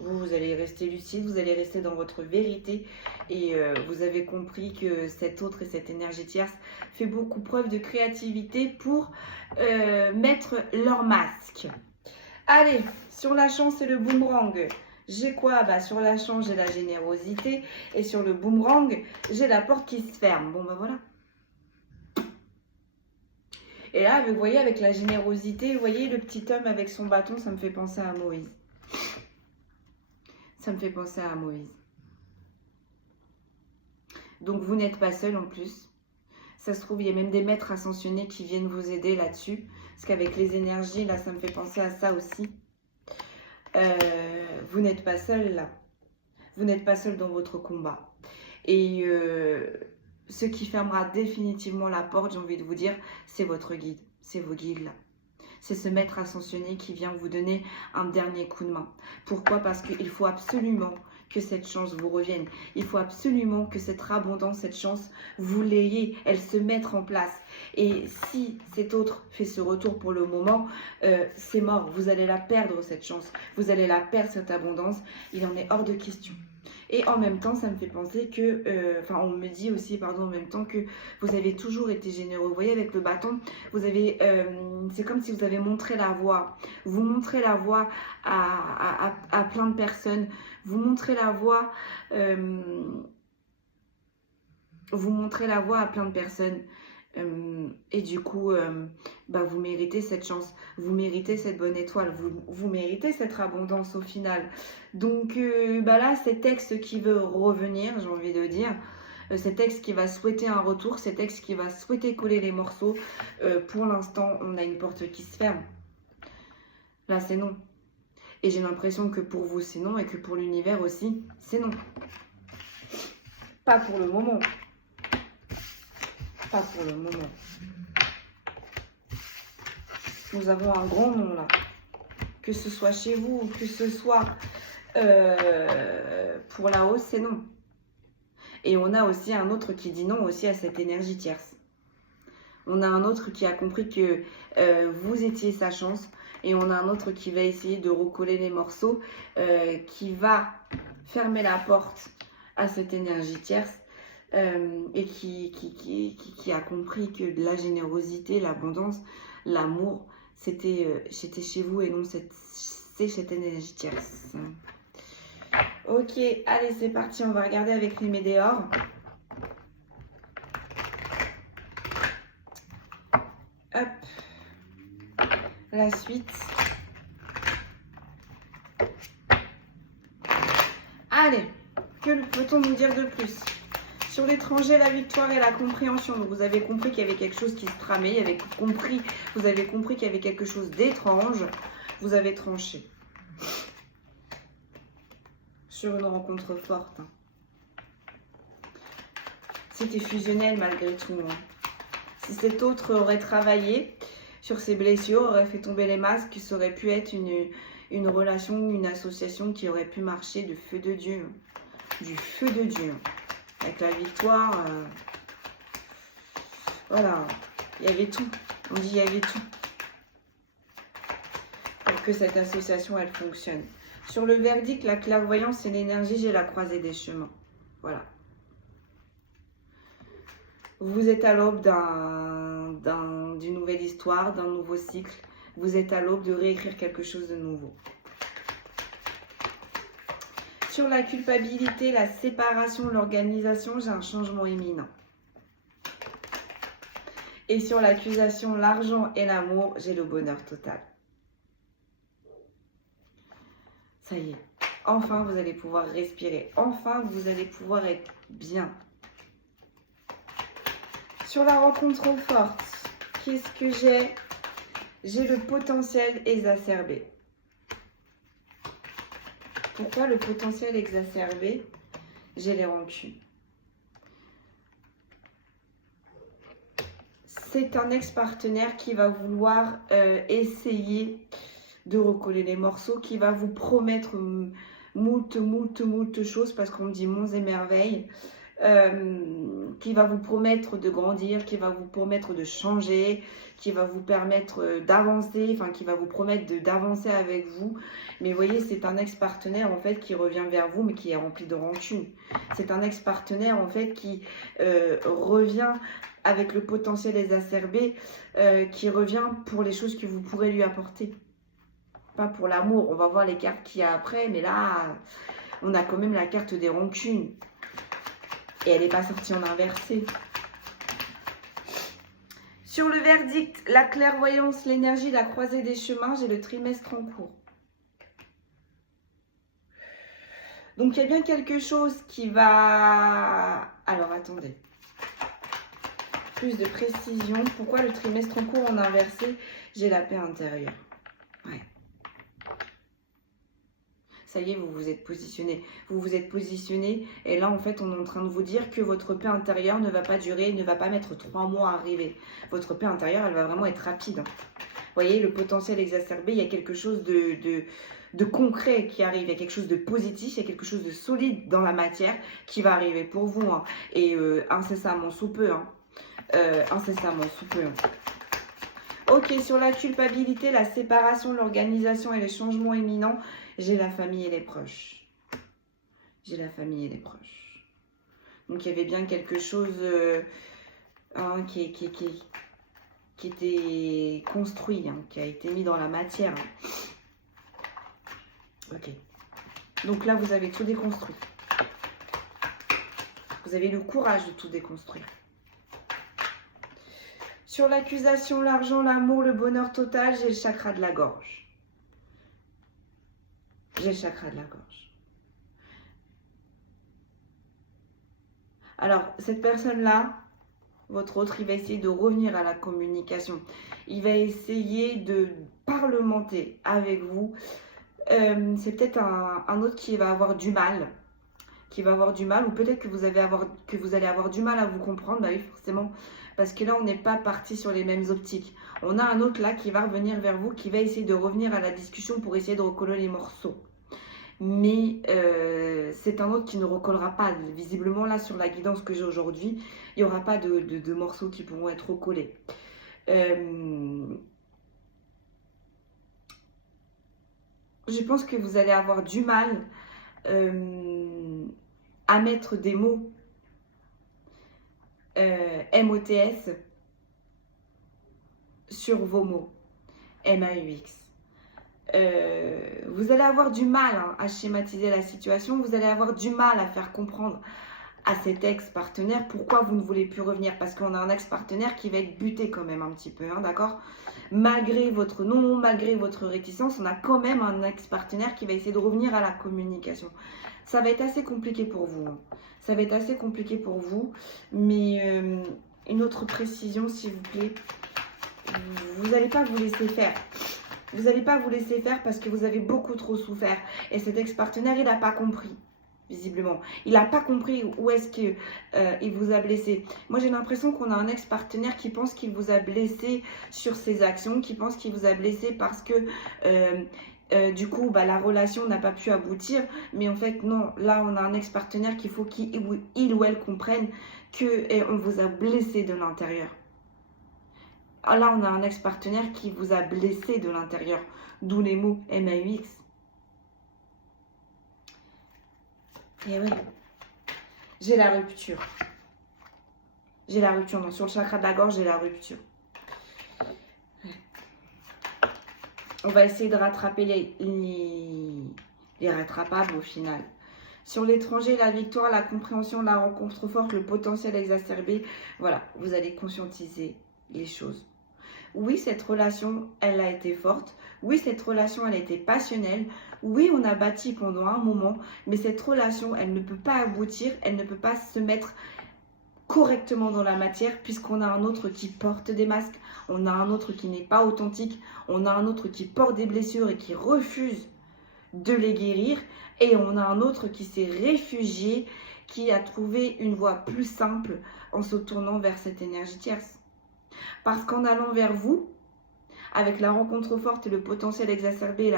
Vous allez rester lucide, vous allez rester dans votre vérité et vous avez compris que cet autre et cette énergie tierce fait beaucoup preuve de créativité pour mettre leur masque. Allez, sur la chance et le boomerang, j'ai quoi? Bah, sur la chance, j'ai la générosité et sur le boomerang, j'ai la porte qui se ferme. Bon, bah voilà. Et là, vous voyez, avec la générosité, vous voyez le petit homme avec son bâton, ça me fait penser à Moïse. Ça me fait penser à Moïse. Donc, vous n'êtes pas seul en plus. Ça se trouve, il y a même des maîtres ascensionnés qui viennent vous aider là-dessus. Parce qu'avec les énergies, là, ça me fait penser à ça aussi. Vous n'êtes pas seul là. Vous n'êtes pas seul dans votre combat. Et ce qui fermera définitivement la porte, j'ai envie de vous dire, c'est votre guide. C'est vos guides là. C'est ce maître ascensionné qui vient vous donner un dernier coup de main. Pourquoi? Parce qu'il faut absolument que cette chance vous revienne. Il faut absolument que cette abondance, cette chance, vous l'ayez, elle se mette en place. Et si cet autre fait ce retour pour le moment, c'est mort. Vous allez la perdre, cette chance. Vous allez la perdre, cette abondance. Il en est hors de question. Et en même temps, ça me fait penser que, on me dit aussi, pardon, en même temps que vous avez toujours été généreux. Vous voyez, avec le bâton, vous avez, c'est comme si vous avez montré la voie. Vous montrez la voie à plein de personnes. Vous montrez la voie, à plein de personnes. Et du coup, vous méritez cette chance, vous méritez cette bonne étoile, vous méritez cette abondance au final. Donc là, cet ex qui veut revenir, j'ai envie de dire, cet ex qui va souhaiter un retour, cet ex qui va souhaiter coller les morceaux, pour l'instant, on a une porte qui se ferme. Là, c'est non. Et j'ai l'impression que pour vous, c'est non, et que pour l'univers aussi, c'est non. Pas pour le moment. Pas pour le moment. Nous avons un grand nom là. Que ce soit chez vous, que ce soit pour la hausse, c'est non. Et on a aussi un autre qui dit non aussi à cette énergie tierce. On a un autre qui a compris que vous étiez sa chance. Et on a un autre qui va essayer de recoller les morceaux, qui va fermer la porte à cette énergie tierce. Et qui a compris que la générosité, l'abondance, l'amour, c'était chez vous et non c'est cette énergie tierce. Ok, allez, c'est parti, on va regarder avec les météores. Hop, la suite. Allez, que peut-on nous dire de plus? Sur l'étranger, la victoire et la compréhension. Donc vous avez compris qu'il y avait quelque chose qui se tramait, vous avez compris qu'il y avait quelque chose d'étrange, vous avez tranché. Sur une rencontre forte. C'était fusionnel malgré tout. Si cet autre aurait travaillé sur ses blessures, aurait fait tomber les masques, ça aurait pu être une relation, une association qui aurait pu marcher du feu de Dieu. Du feu de Dieu. Avec la victoire, voilà, il y avait tout. On dit il y avait tout pour que cette association, elle fonctionne. Sur le verdict, la clairvoyance et l'énergie, j'ai la croisée des chemins. Voilà. Vous êtes à l'aube d'une nouvelle histoire, d'un nouveau cycle. Vous êtes à l'aube de réécrire quelque chose de nouveau. Sur la culpabilité, la séparation, l'organisation, j'ai un changement imminent. Et sur l'accusation, l'argent et l'amour, j'ai le bonheur total. Ça y est, enfin vous allez pouvoir respirer. Enfin vous allez pouvoir être bien. Sur la rencontre forte, qu'est-ce que j'ai? J'ai le potentiel exacerbé. Pourquoi le potentiel exacerbé? J'ai les rancunes. C'est un ex-partenaire qui va vouloir essayer de recoller les morceaux, qui va vous promettre moult choses, parce qu'on dit monts et merveilles. qui va vous promettre de grandir, qui va vous promettre de changer, qui va vous permettre d'avancer, enfin qui va vous promettre d'avancer avec vous. Mais vous voyez, c'est un ex-partenaire en fait qui revient vers vous mais qui est rempli de rancune. C'est un ex-partenaire en fait qui revient avec le potentiel exacerbé, qui revient pour les choses que vous pourrez lui apporter. Pas pour l'amour, on va voir les cartes qu'il y a après, mais là, on a quand même la carte des rancunes. Et elle n'est pas sortie en inversé. Sur le verdict, la clairvoyance, l'énergie, la croisée des chemins, j'ai le trimestre en cours. Donc, il y a bien quelque chose qui va... Alors, attendez. Plus de précision. Pourquoi le trimestre en cours en inversé? J'ai la paix intérieure. Ouais. Ça y est, vous vous êtes positionné. Vous vous êtes positionné et là, en fait, on est en train de vous dire que votre paix intérieure ne va pas durer, ne va pas mettre 3 mois à arriver. Votre paix intérieure, elle va vraiment être rapide. Vous voyez, le potentiel exacerbé, il y a quelque chose de concret qui arrive. Il y a quelque chose de positif, il y a quelque chose de solide dans la matière qui va arriver pour vous. Hein. Et incessamment sous peu. Hein. Incessamment sous peu. Hein. Ok, sur la culpabilité, la séparation, l'organisation et les changements imminents, j'ai la famille et les proches. J'ai la famille et les proches. Donc, il y avait bien quelque chose hein, qui était construit, hein, qui a été mis dans la matière. Ok. Donc là, vous avez tout déconstruit. Vous avez le courage de tout déconstruire. Sur l'accusation, l'argent, l'amour, le bonheur total, j'ai le chakra de la gorge. J'ai le chakra de la gorge. Alors, cette personne-là, votre autre, il va essayer de revenir à la communication. Il va essayer de parlementer avec vous. C'est peut-être un autre qui va avoir du mal. Ou peut-être que vous allez avoir du mal à vous comprendre. Bah oui, forcément. Parce que là, on n'est pas parti sur les mêmes optiques. On a un autre là qui va revenir vers vous, qui va essayer de revenir à la discussion pour essayer de recoller les morceaux. Mais c'est un autre qui ne recollera pas. Visiblement, là, sur la guidance que j'ai aujourd'hui, il n'y aura pas de morceaux qui pourront être recollés. Je pense que vous allez avoir du mal à mettre des mots MOTS sur vos mots MAUX. Vous allez avoir du mal hein, à schématiser la situation, vous allez avoir du mal à faire comprendre à cet ex-partenaire pourquoi vous ne voulez plus revenir, parce qu'on a un ex-partenaire qui va être buté quand même un petit peu, hein, d'accord? Malgré votre non, malgré votre réticence, on a quand même un ex-partenaire qui va essayer de revenir à la communication. Ça va être assez compliqué pour vous, hein. Ça va être assez compliqué pour vous, mais une autre précision s'il vous plaît, vous n'allez pas vous laisser faire. Vous n'allez pas vous laisser faire parce que vous avez beaucoup trop souffert. Et cet ex-partenaire, il n'a pas compris, visiblement. Il n'a pas compris où est-ce qu'il vous a blessé. Moi, j'ai l'impression qu'on a un ex-partenaire qui pense qu'il vous a blessé sur ses actions, qui pense qu'il vous a blessé parce que... du coup, bah, la relation n'a pas pu aboutir. Mais en fait, non. Là, on a un ex-partenaire qu'il faut qu'il ou elle comprenne qu'on vous a blessé de l'intérieur. Là, on a un ex-partenaire qui vous a blessé de l'intérieur. D'où les mots MAUX. Et oui. J'ai la rupture. J'ai la rupture. Non, sur le chakra de la gorge, j'ai la rupture. On va essayer de rattraper les rattrapables au final. Sur l'étranger, la victoire, la compréhension, la rencontre forte, le potentiel exacerbé. Voilà, vous allez conscientiser les choses. Oui, cette relation, elle a été forte. Oui, cette relation, elle a été passionnelle. Oui, on a bâti pendant un moment. Mais cette relation, elle ne peut pas aboutir. Elle ne peut pas se mettre correctement dans la matière puisqu'on a un autre qui porte des masques. On a un autre qui n'est pas authentique. On a un autre qui porte des blessures et qui refuse de les guérir. Et on a un autre qui s'est réfugié, qui a trouvé une voie plus simple en se tournant vers cette énergie tierce. Parce qu'en allant vers vous, avec la rencontre forte et le potentiel exacerbé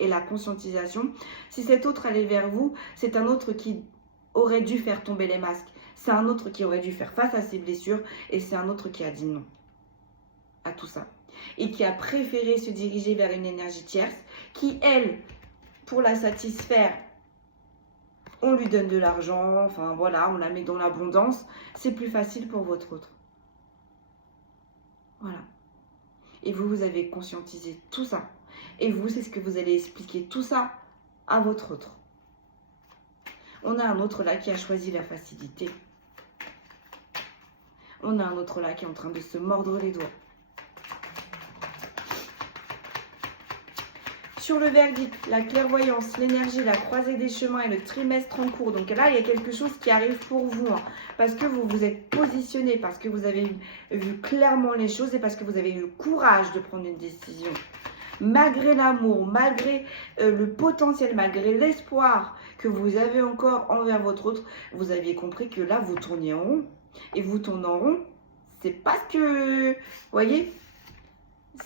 et la conscientisation, si cet autre allait vers vous, c'est un autre qui aurait dû faire tomber les masques. C'est un autre qui aurait dû faire face à ses blessures et c'est un autre qui a dit non à tout ça. Et qui a préféré se diriger vers une énergie tierce qui, elle, pour la satisfaire, on lui donne de l'argent, enfin voilà, on la met dans l'abondance. C'est plus facile pour votre autre. Voilà. Et vous, vous avez conscientisé tout ça. Et vous, c'est ce que vous allez expliquer tout ça à votre autre. On a un autre là qui a choisi la facilité. On a un autre là qui est en train de se mordre les doigts. Sur le verdict, la clairvoyance, l'énergie, la croisée des chemins et le trimestre en cours. Donc là, il y a quelque chose qui arrive pour vous. Hein, parce que vous vous êtes positionné, parce que vous avez vu clairement les choses et parce que vous avez eu le courage de prendre une décision. Malgré l'amour, malgré le potentiel, malgré l'espoir que vous avez encore envers votre autre, vous aviez compris que là, vous tourniez en rond. Et vous tournez en rond, c'est pas ce que... Vous voyez,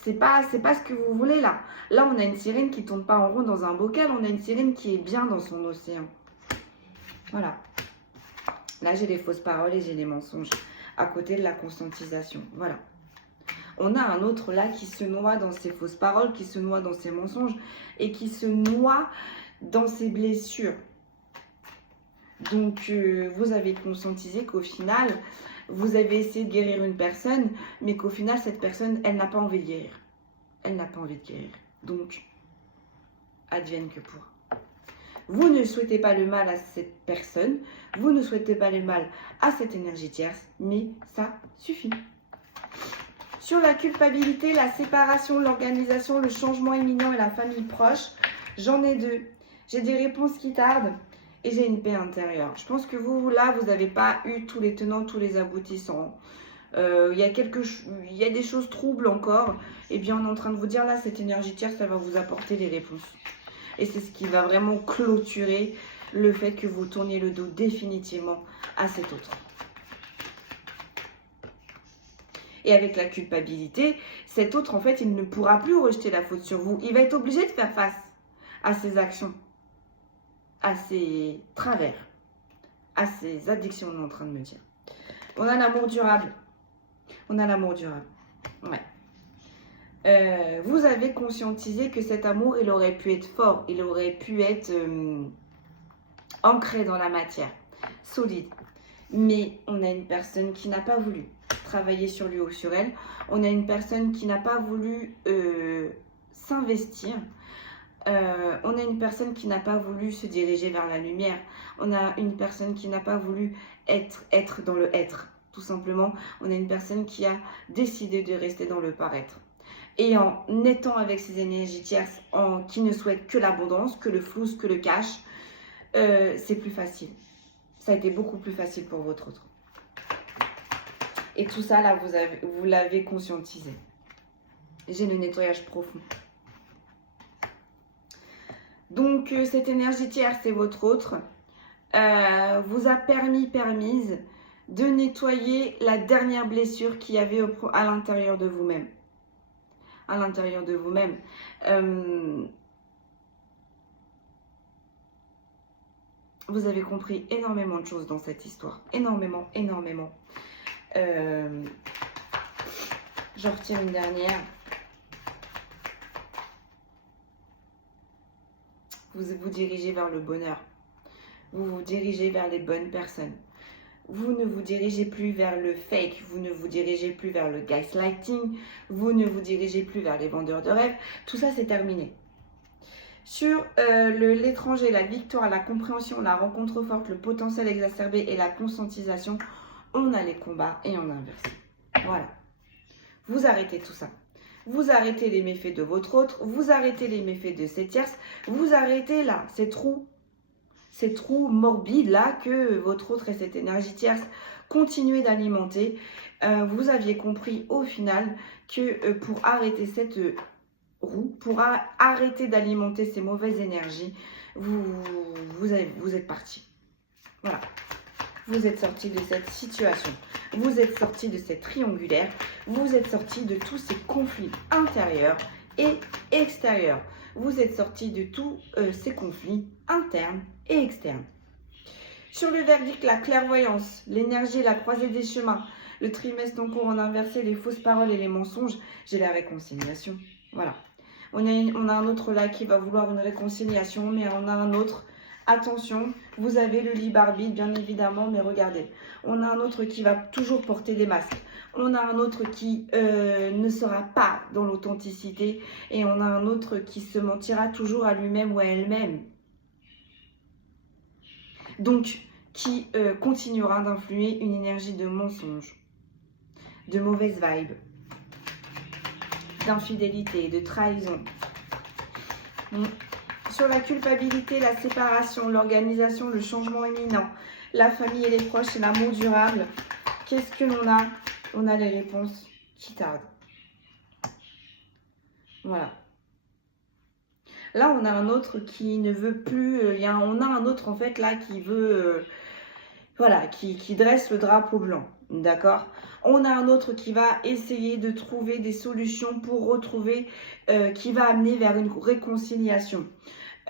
c'est pas ce que vous voulez là. Là, on a une sirène qui ne tourne pas en rond dans un bocal. On a une sirène qui est bien dans son océan. Voilà. Là, j'ai les fausses paroles et j'ai les mensonges. À côté de la conscientisation. Voilà. On a un autre là qui se noie dans ses fausses paroles, qui se noie dans ses mensonges et qui se noie dans ses blessures. Donc, vous avez conscientisé qu'au final, vous avez essayé de guérir une personne, mais qu'au final, cette personne, elle n'a pas envie de guérir. Elle n'a pas envie de guérir. Donc, advienne que pourra. Vous ne souhaitez pas le mal à cette personne, vous ne souhaitez pas le mal à cette énergie tierce, mais ça suffit. Sur la culpabilité, la séparation, l'organisation, le changement imminent et la famille proche, j'en ai deux. J'ai des réponses qui tardent et j'ai une paix intérieure. Je pense que vous, là, vous n'avez pas eu tous les tenants, tous les aboutissants. Il y a des choses troubles encore. Et bien, on est en train de vous dire, là, cette énergie tierce, ça va vous apporter les réponses. Et c'est ce qui va vraiment clôturer le fait que vous tourniez le dos définitivement à cet autre. Et avec la culpabilité, cet autre, en fait, il ne pourra plus rejeter la faute sur vous. Il va être obligé de faire face à ses actions, à ses travers, à ses addictions, on est en train de me dire. On a l'amour durable. On a l'amour durable. Ouais. Vous avez conscientisé que cet amour, il aurait pu être fort, il aurait pu être ancré dans la matière, solide. Mais on a une personne qui n'a pas voulu travailler sur lui ou sur elle. On a une personne qui n'a pas voulu s'investir. On a une personne qui n'a pas voulu se diriger vers la lumière. On a une personne qui n'a pas voulu être dans le être, tout simplement. On a une personne qui a décidé de rester dans le paraître. Et en étant avec ces énergies tierces, qui ne souhaitent que l'abondance, que le flou, que le cash, c'est plus facile. Ça a été beaucoup plus facile pour votre autre. Et tout ça, là, vous l'avez conscientisé. J'ai le nettoyage profond. Donc, cette énergie tierce, c'est votre autre, vous a permise de nettoyer la dernière blessure qu'il y avait à l'intérieur de vous-même. À l'intérieur de vous-même. Vous avez compris énormément de choses dans cette histoire. Énormément, énormément. J'en retire une dernière. Vous vous dirigez vers le bonheur. Vous vous dirigez vers les bonnes personnes. Vous ne vous dirigez plus vers le fake. Vous ne vous dirigez plus vers le gaslighting. Vous ne vous dirigez plus vers les vendeurs de rêves. Tout ça, c'est terminé. Sur l'étranger, la victoire, la compréhension, la rencontre forte, le potentiel exacerbé et la conscientisation, on a les combats et on inverse. Voilà. Vous arrêtez tout ça. Vous arrêtez les méfaits de votre autre. Vous arrêtez les méfaits de ces tierces. Vous arrêtez là, ces trous morbides là que votre autre et cette énergie tierce continuent d'alimenter. Vous aviez compris au final que pour arrêter cette roue, pour arrêter d'alimenter ces mauvaises énergies, vous êtes parti. Voilà. Vous êtes sorti de cette situation. Vous êtes sorti de cette triangulaire. Vous êtes sorti de tous ces conflits intérieurs et extérieurs. Vous êtes sorti de tous ces conflits internes et externes. Sur le verdict, la clairvoyance, l'énergie, la croisée des chemins, le trimestre en cours en inversé, les fausses paroles et les mensonges, j'ai la réconciliation. Voilà. On a un autre là qui va vouloir une réconciliation, mais on a un autre. Attention, vous avez le libre arbitre, bien évidemment, mais regardez. On a un autre qui va toujours porter des masques. On a un autre qui ne sera pas dans l'authenticité. Et on a un autre qui se mentira toujours à lui-même ou à elle-même. Donc, qui continuera d'influer une énergie de mensonge, de mauvaise vibe, d'infidélité, de trahison. Sur la culpabilité, la séparation, l'organisation, le changement imminent, la famille et les proches et l'amour durable, qu'est-ce que l'on a? On a les réponses qui tardent. Voilà. Là, on a un autre qui ne veut plus, on a un autre en fait là qui veut, voilà, qui dresse le drapeau blanc, d'accord? On a un autre qui va essayer de trouver des solutions pour retrouver, qui va amener vers une réconciliation.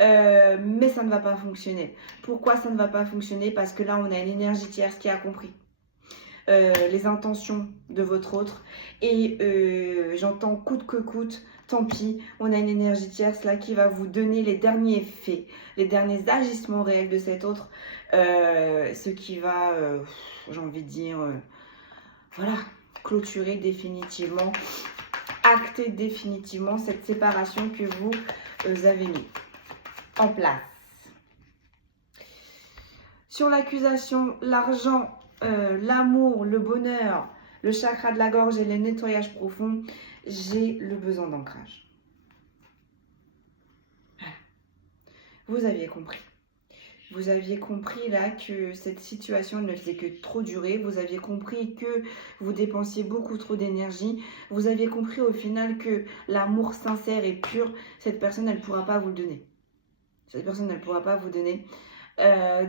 Mais ça ne va pas fonctionner. Pourquoi ça ne va pas fonctionner? Parce que là, on a une énergie tierce qui a compris les intentions de votre autre. Et j'entends coûte que coûte, tant pis, on a une énergie tierce là qui va vous donner les derniers faits, les derniers agissements réels de cet autre. Ce qui va, j'ai envie de dire, voilà, clôturer définitivement, acter définitivement cette séparation que vous avez mis en place. Sur l'accusation, l'argent, l'amour, le bonheur, le chakra de la gorge et le nettoyage profond, j'ai le besoin d'ancrage. Voilà. Vous aviez compris. Vous aviez compris là que cette situation ne faisait que trop durer. Vous aviez compris que vous dépensiez beaucoup trop d'énergie. Vous aviez compris au final que l'amour sincère et pur, cette personne, elle ne pourra pas vous le donner. Cette personne, elle ne pourra pas vous donner.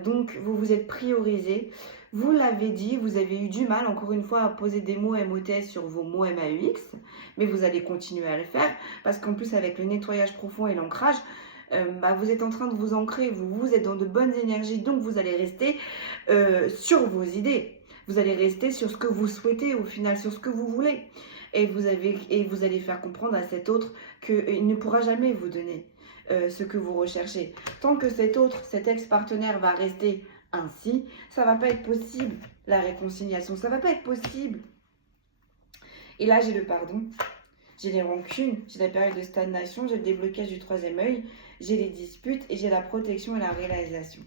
Donc, vous vous êtes priorisé. Vous l'avez dit, vous avez eu du mal, encore une fois, à poser des mots MOTS sur vos mots MAUX. Mais vous allez continuer à le faire. Parce qu'en plus, avec le nettoyage profond et l'ancrage, vous êtes en train de vous ancrer. Vous êtes dans de bonnes énergies. Donc, vous allez rester sur vos idées. Vous allez rester sur ce que vous souhaitez, au final, sur ce que vous voulez. Et vous allez faire comprendre à cet autre qu'il ne pourra jamais vous donner ce que vous recherchez. Tant que cet ex-partenaire va rester ainsi, ça va pas être possible, la réconciliation, ça va pas être possible. Et là, j'ai le pardon, j'ai les rancunes, j'ai la période de stagnation, j'ai le déblocage du troisième œil, j'ai les disputes et j'ai la protection et la réalisation.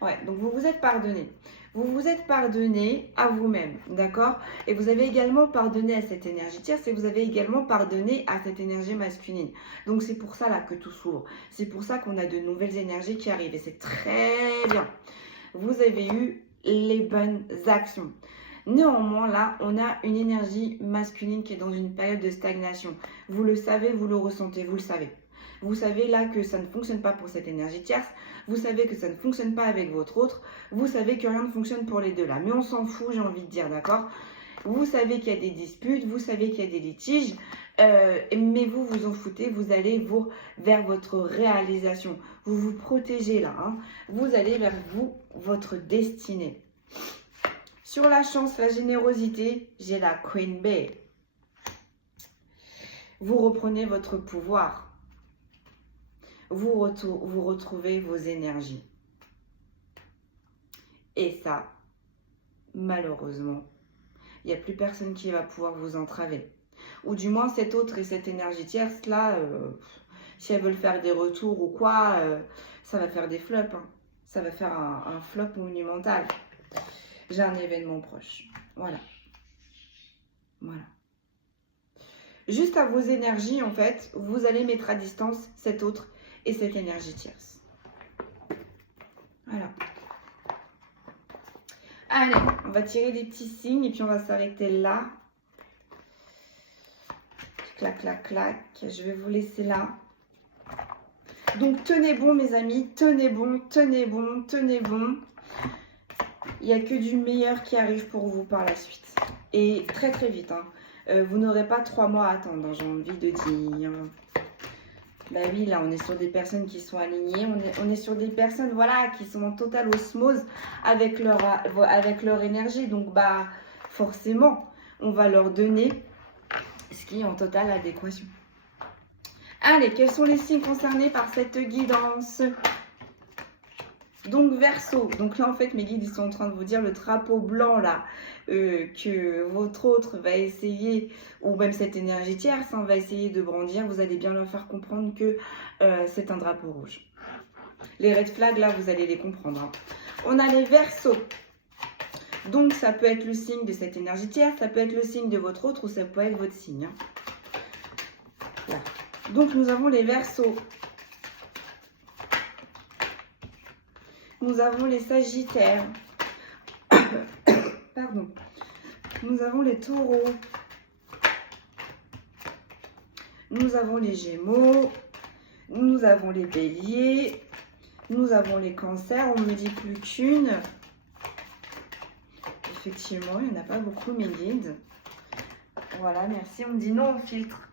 Ouais, donc vous vous êtes pardonné. Vous vous êtes pardonné à vous-même, d'accord? Et vous avez également pardonné à cette énergie tierce et vous avez également pardonné à cette énergie masculine. Donc c'est pour ça là que tout s'ouvre. C'est pour ça qu'on a de nouvelles énergies qui arrivent et c'est très bien. Vous avez eu les bonnes actions. Néanmoins, là, on a une énergie masculine qui est dans une période de stagnation. Vous le savez, vous le ressentez, vous le savez. Vous savez là que ça ne fonctionne pas pour cette énergie tierce. Vous savez que ça ne fonctionne pas avec votre autre. Vous savez que rien ne fonctionne pour les deux là. Mais on s'en fout, j'ai envie de dire, d'accord? Vous savez qu'il y a des disputes, vous savez qu'il y a des litiges. Mais vous vous en foutez, vous allez vers votre réalisation. Vous vous protégez là. Hein. Vous allez vers votre destinée. Sur la chance, la générosité, j'ai la Queen Bee. Vous reprenez votre pouvoir. Vous retrouvez vos énergies. Et ça, malheureusement, il n'y a plus personne qui va pouvoir vous entraver. Ou du moins, cette autre et cette énergie tierce, là, si elles veulent faire des retours ou quoi, ça va faire des flops. Hein. Ça va faire un flop monumental. J'ai un événement proche. Voilà. Voilà. Juste à vos énergies, en fait, vous allez mettre à distance cette autre et cette énergie tierce. Voilà. Allez, on va tirer des petits signes et puis on va s'arrêter là. Clac, clac, clac. Je vais vous laisser là. Donc, tenez bon, mes amis. Tenez bon, tenez bon, tenez bon. Il n'y a que du meilleur qui arrive pour vous par la suite. Et très, très vite. Hein. Vous n'aurez pas 3 mois à attendre, j'ai envie de dire. Bah oui, là, on est sur des personnes qui sont alignées. On est sur des personnes, voilà, qui sont en totale osmose avec leur énergie. Donc, bah, forcément, on va leur donner ce qui est en totale adéquation. Allez, quels sont les signes concernés par cette guidance? Donc Verseau, donc là en fait mes guides ils sont en train de vous dire le drapeau blanc là que votre autre va essayer, ou même cette énergie tierce va essayer de brandir, vous allez bien leur faire comprendre que c'est un drapeau rouge. Les red flags là vous allez les comprendre. Hein. On a les Verseaux, donc ça peut être le signe de cette énergie tierce, ça peut être le signe de votre autre ou ça peut être votre signe. Hein. Là. Donc nous avons les Verseaux. Nous avons les Sagittaires. Pardon. Nous avons les Taureaux. Nous avons les Gémeaux. Nous avons les Béliers. Nous avons les Cancers. On me dit plus qu'une. Effectivement, il n'y en a pas beaucoup, mes guides. Voilà, merci. On me dit non, on filtre.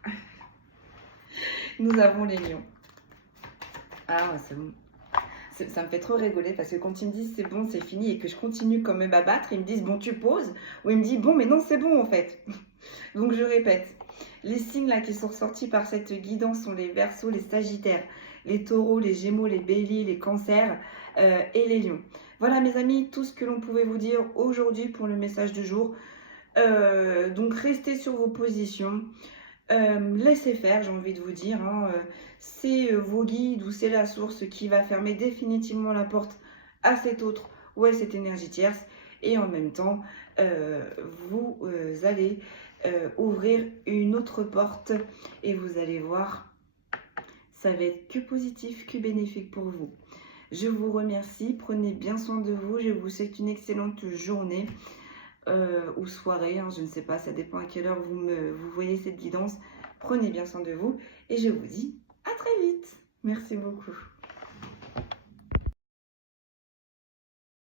Nous avons les Lions. Ah, c'est bon. Ça me fait trop rigoler parce que quand ils me disent c'est bon, c'est fini et que je continue quand même à battre, ils me disent bon, tu poses, ou ils me disent bon, mais non, c'est bon en fait. Donc je répète, les signes là qui sont ressortis par cette guidance sont les Verseaux, les Sagittaires, les Taureaux, les Gémeaux, les Béliers, les Cancers et les Lions. Voilà mes amis, tout ce que l'on pouvait vous dire aujourd'hui pour le message du jour. Donc restez sur vos positions. Laissez faire, j'ai envie de vous dire. Hein, c'est vos guides ou c'est la source qui va fermer définitivement la porte à cette autre ou à cette énergie tierce. Et en même temps, vous allez ouvrir une autre porte et vous allez voir, ça va être que positif, que bénéfique pour vous. Je vous remercie, prenez bien soin de vous. Je vous souhaite une excellente journée. Ou soirée, hein, je ne sais pas, ça dépend à quelle heure vous voyez cette guidance. Prenez bien soin de vous et je vous dis à très vite. Merci beaucoup.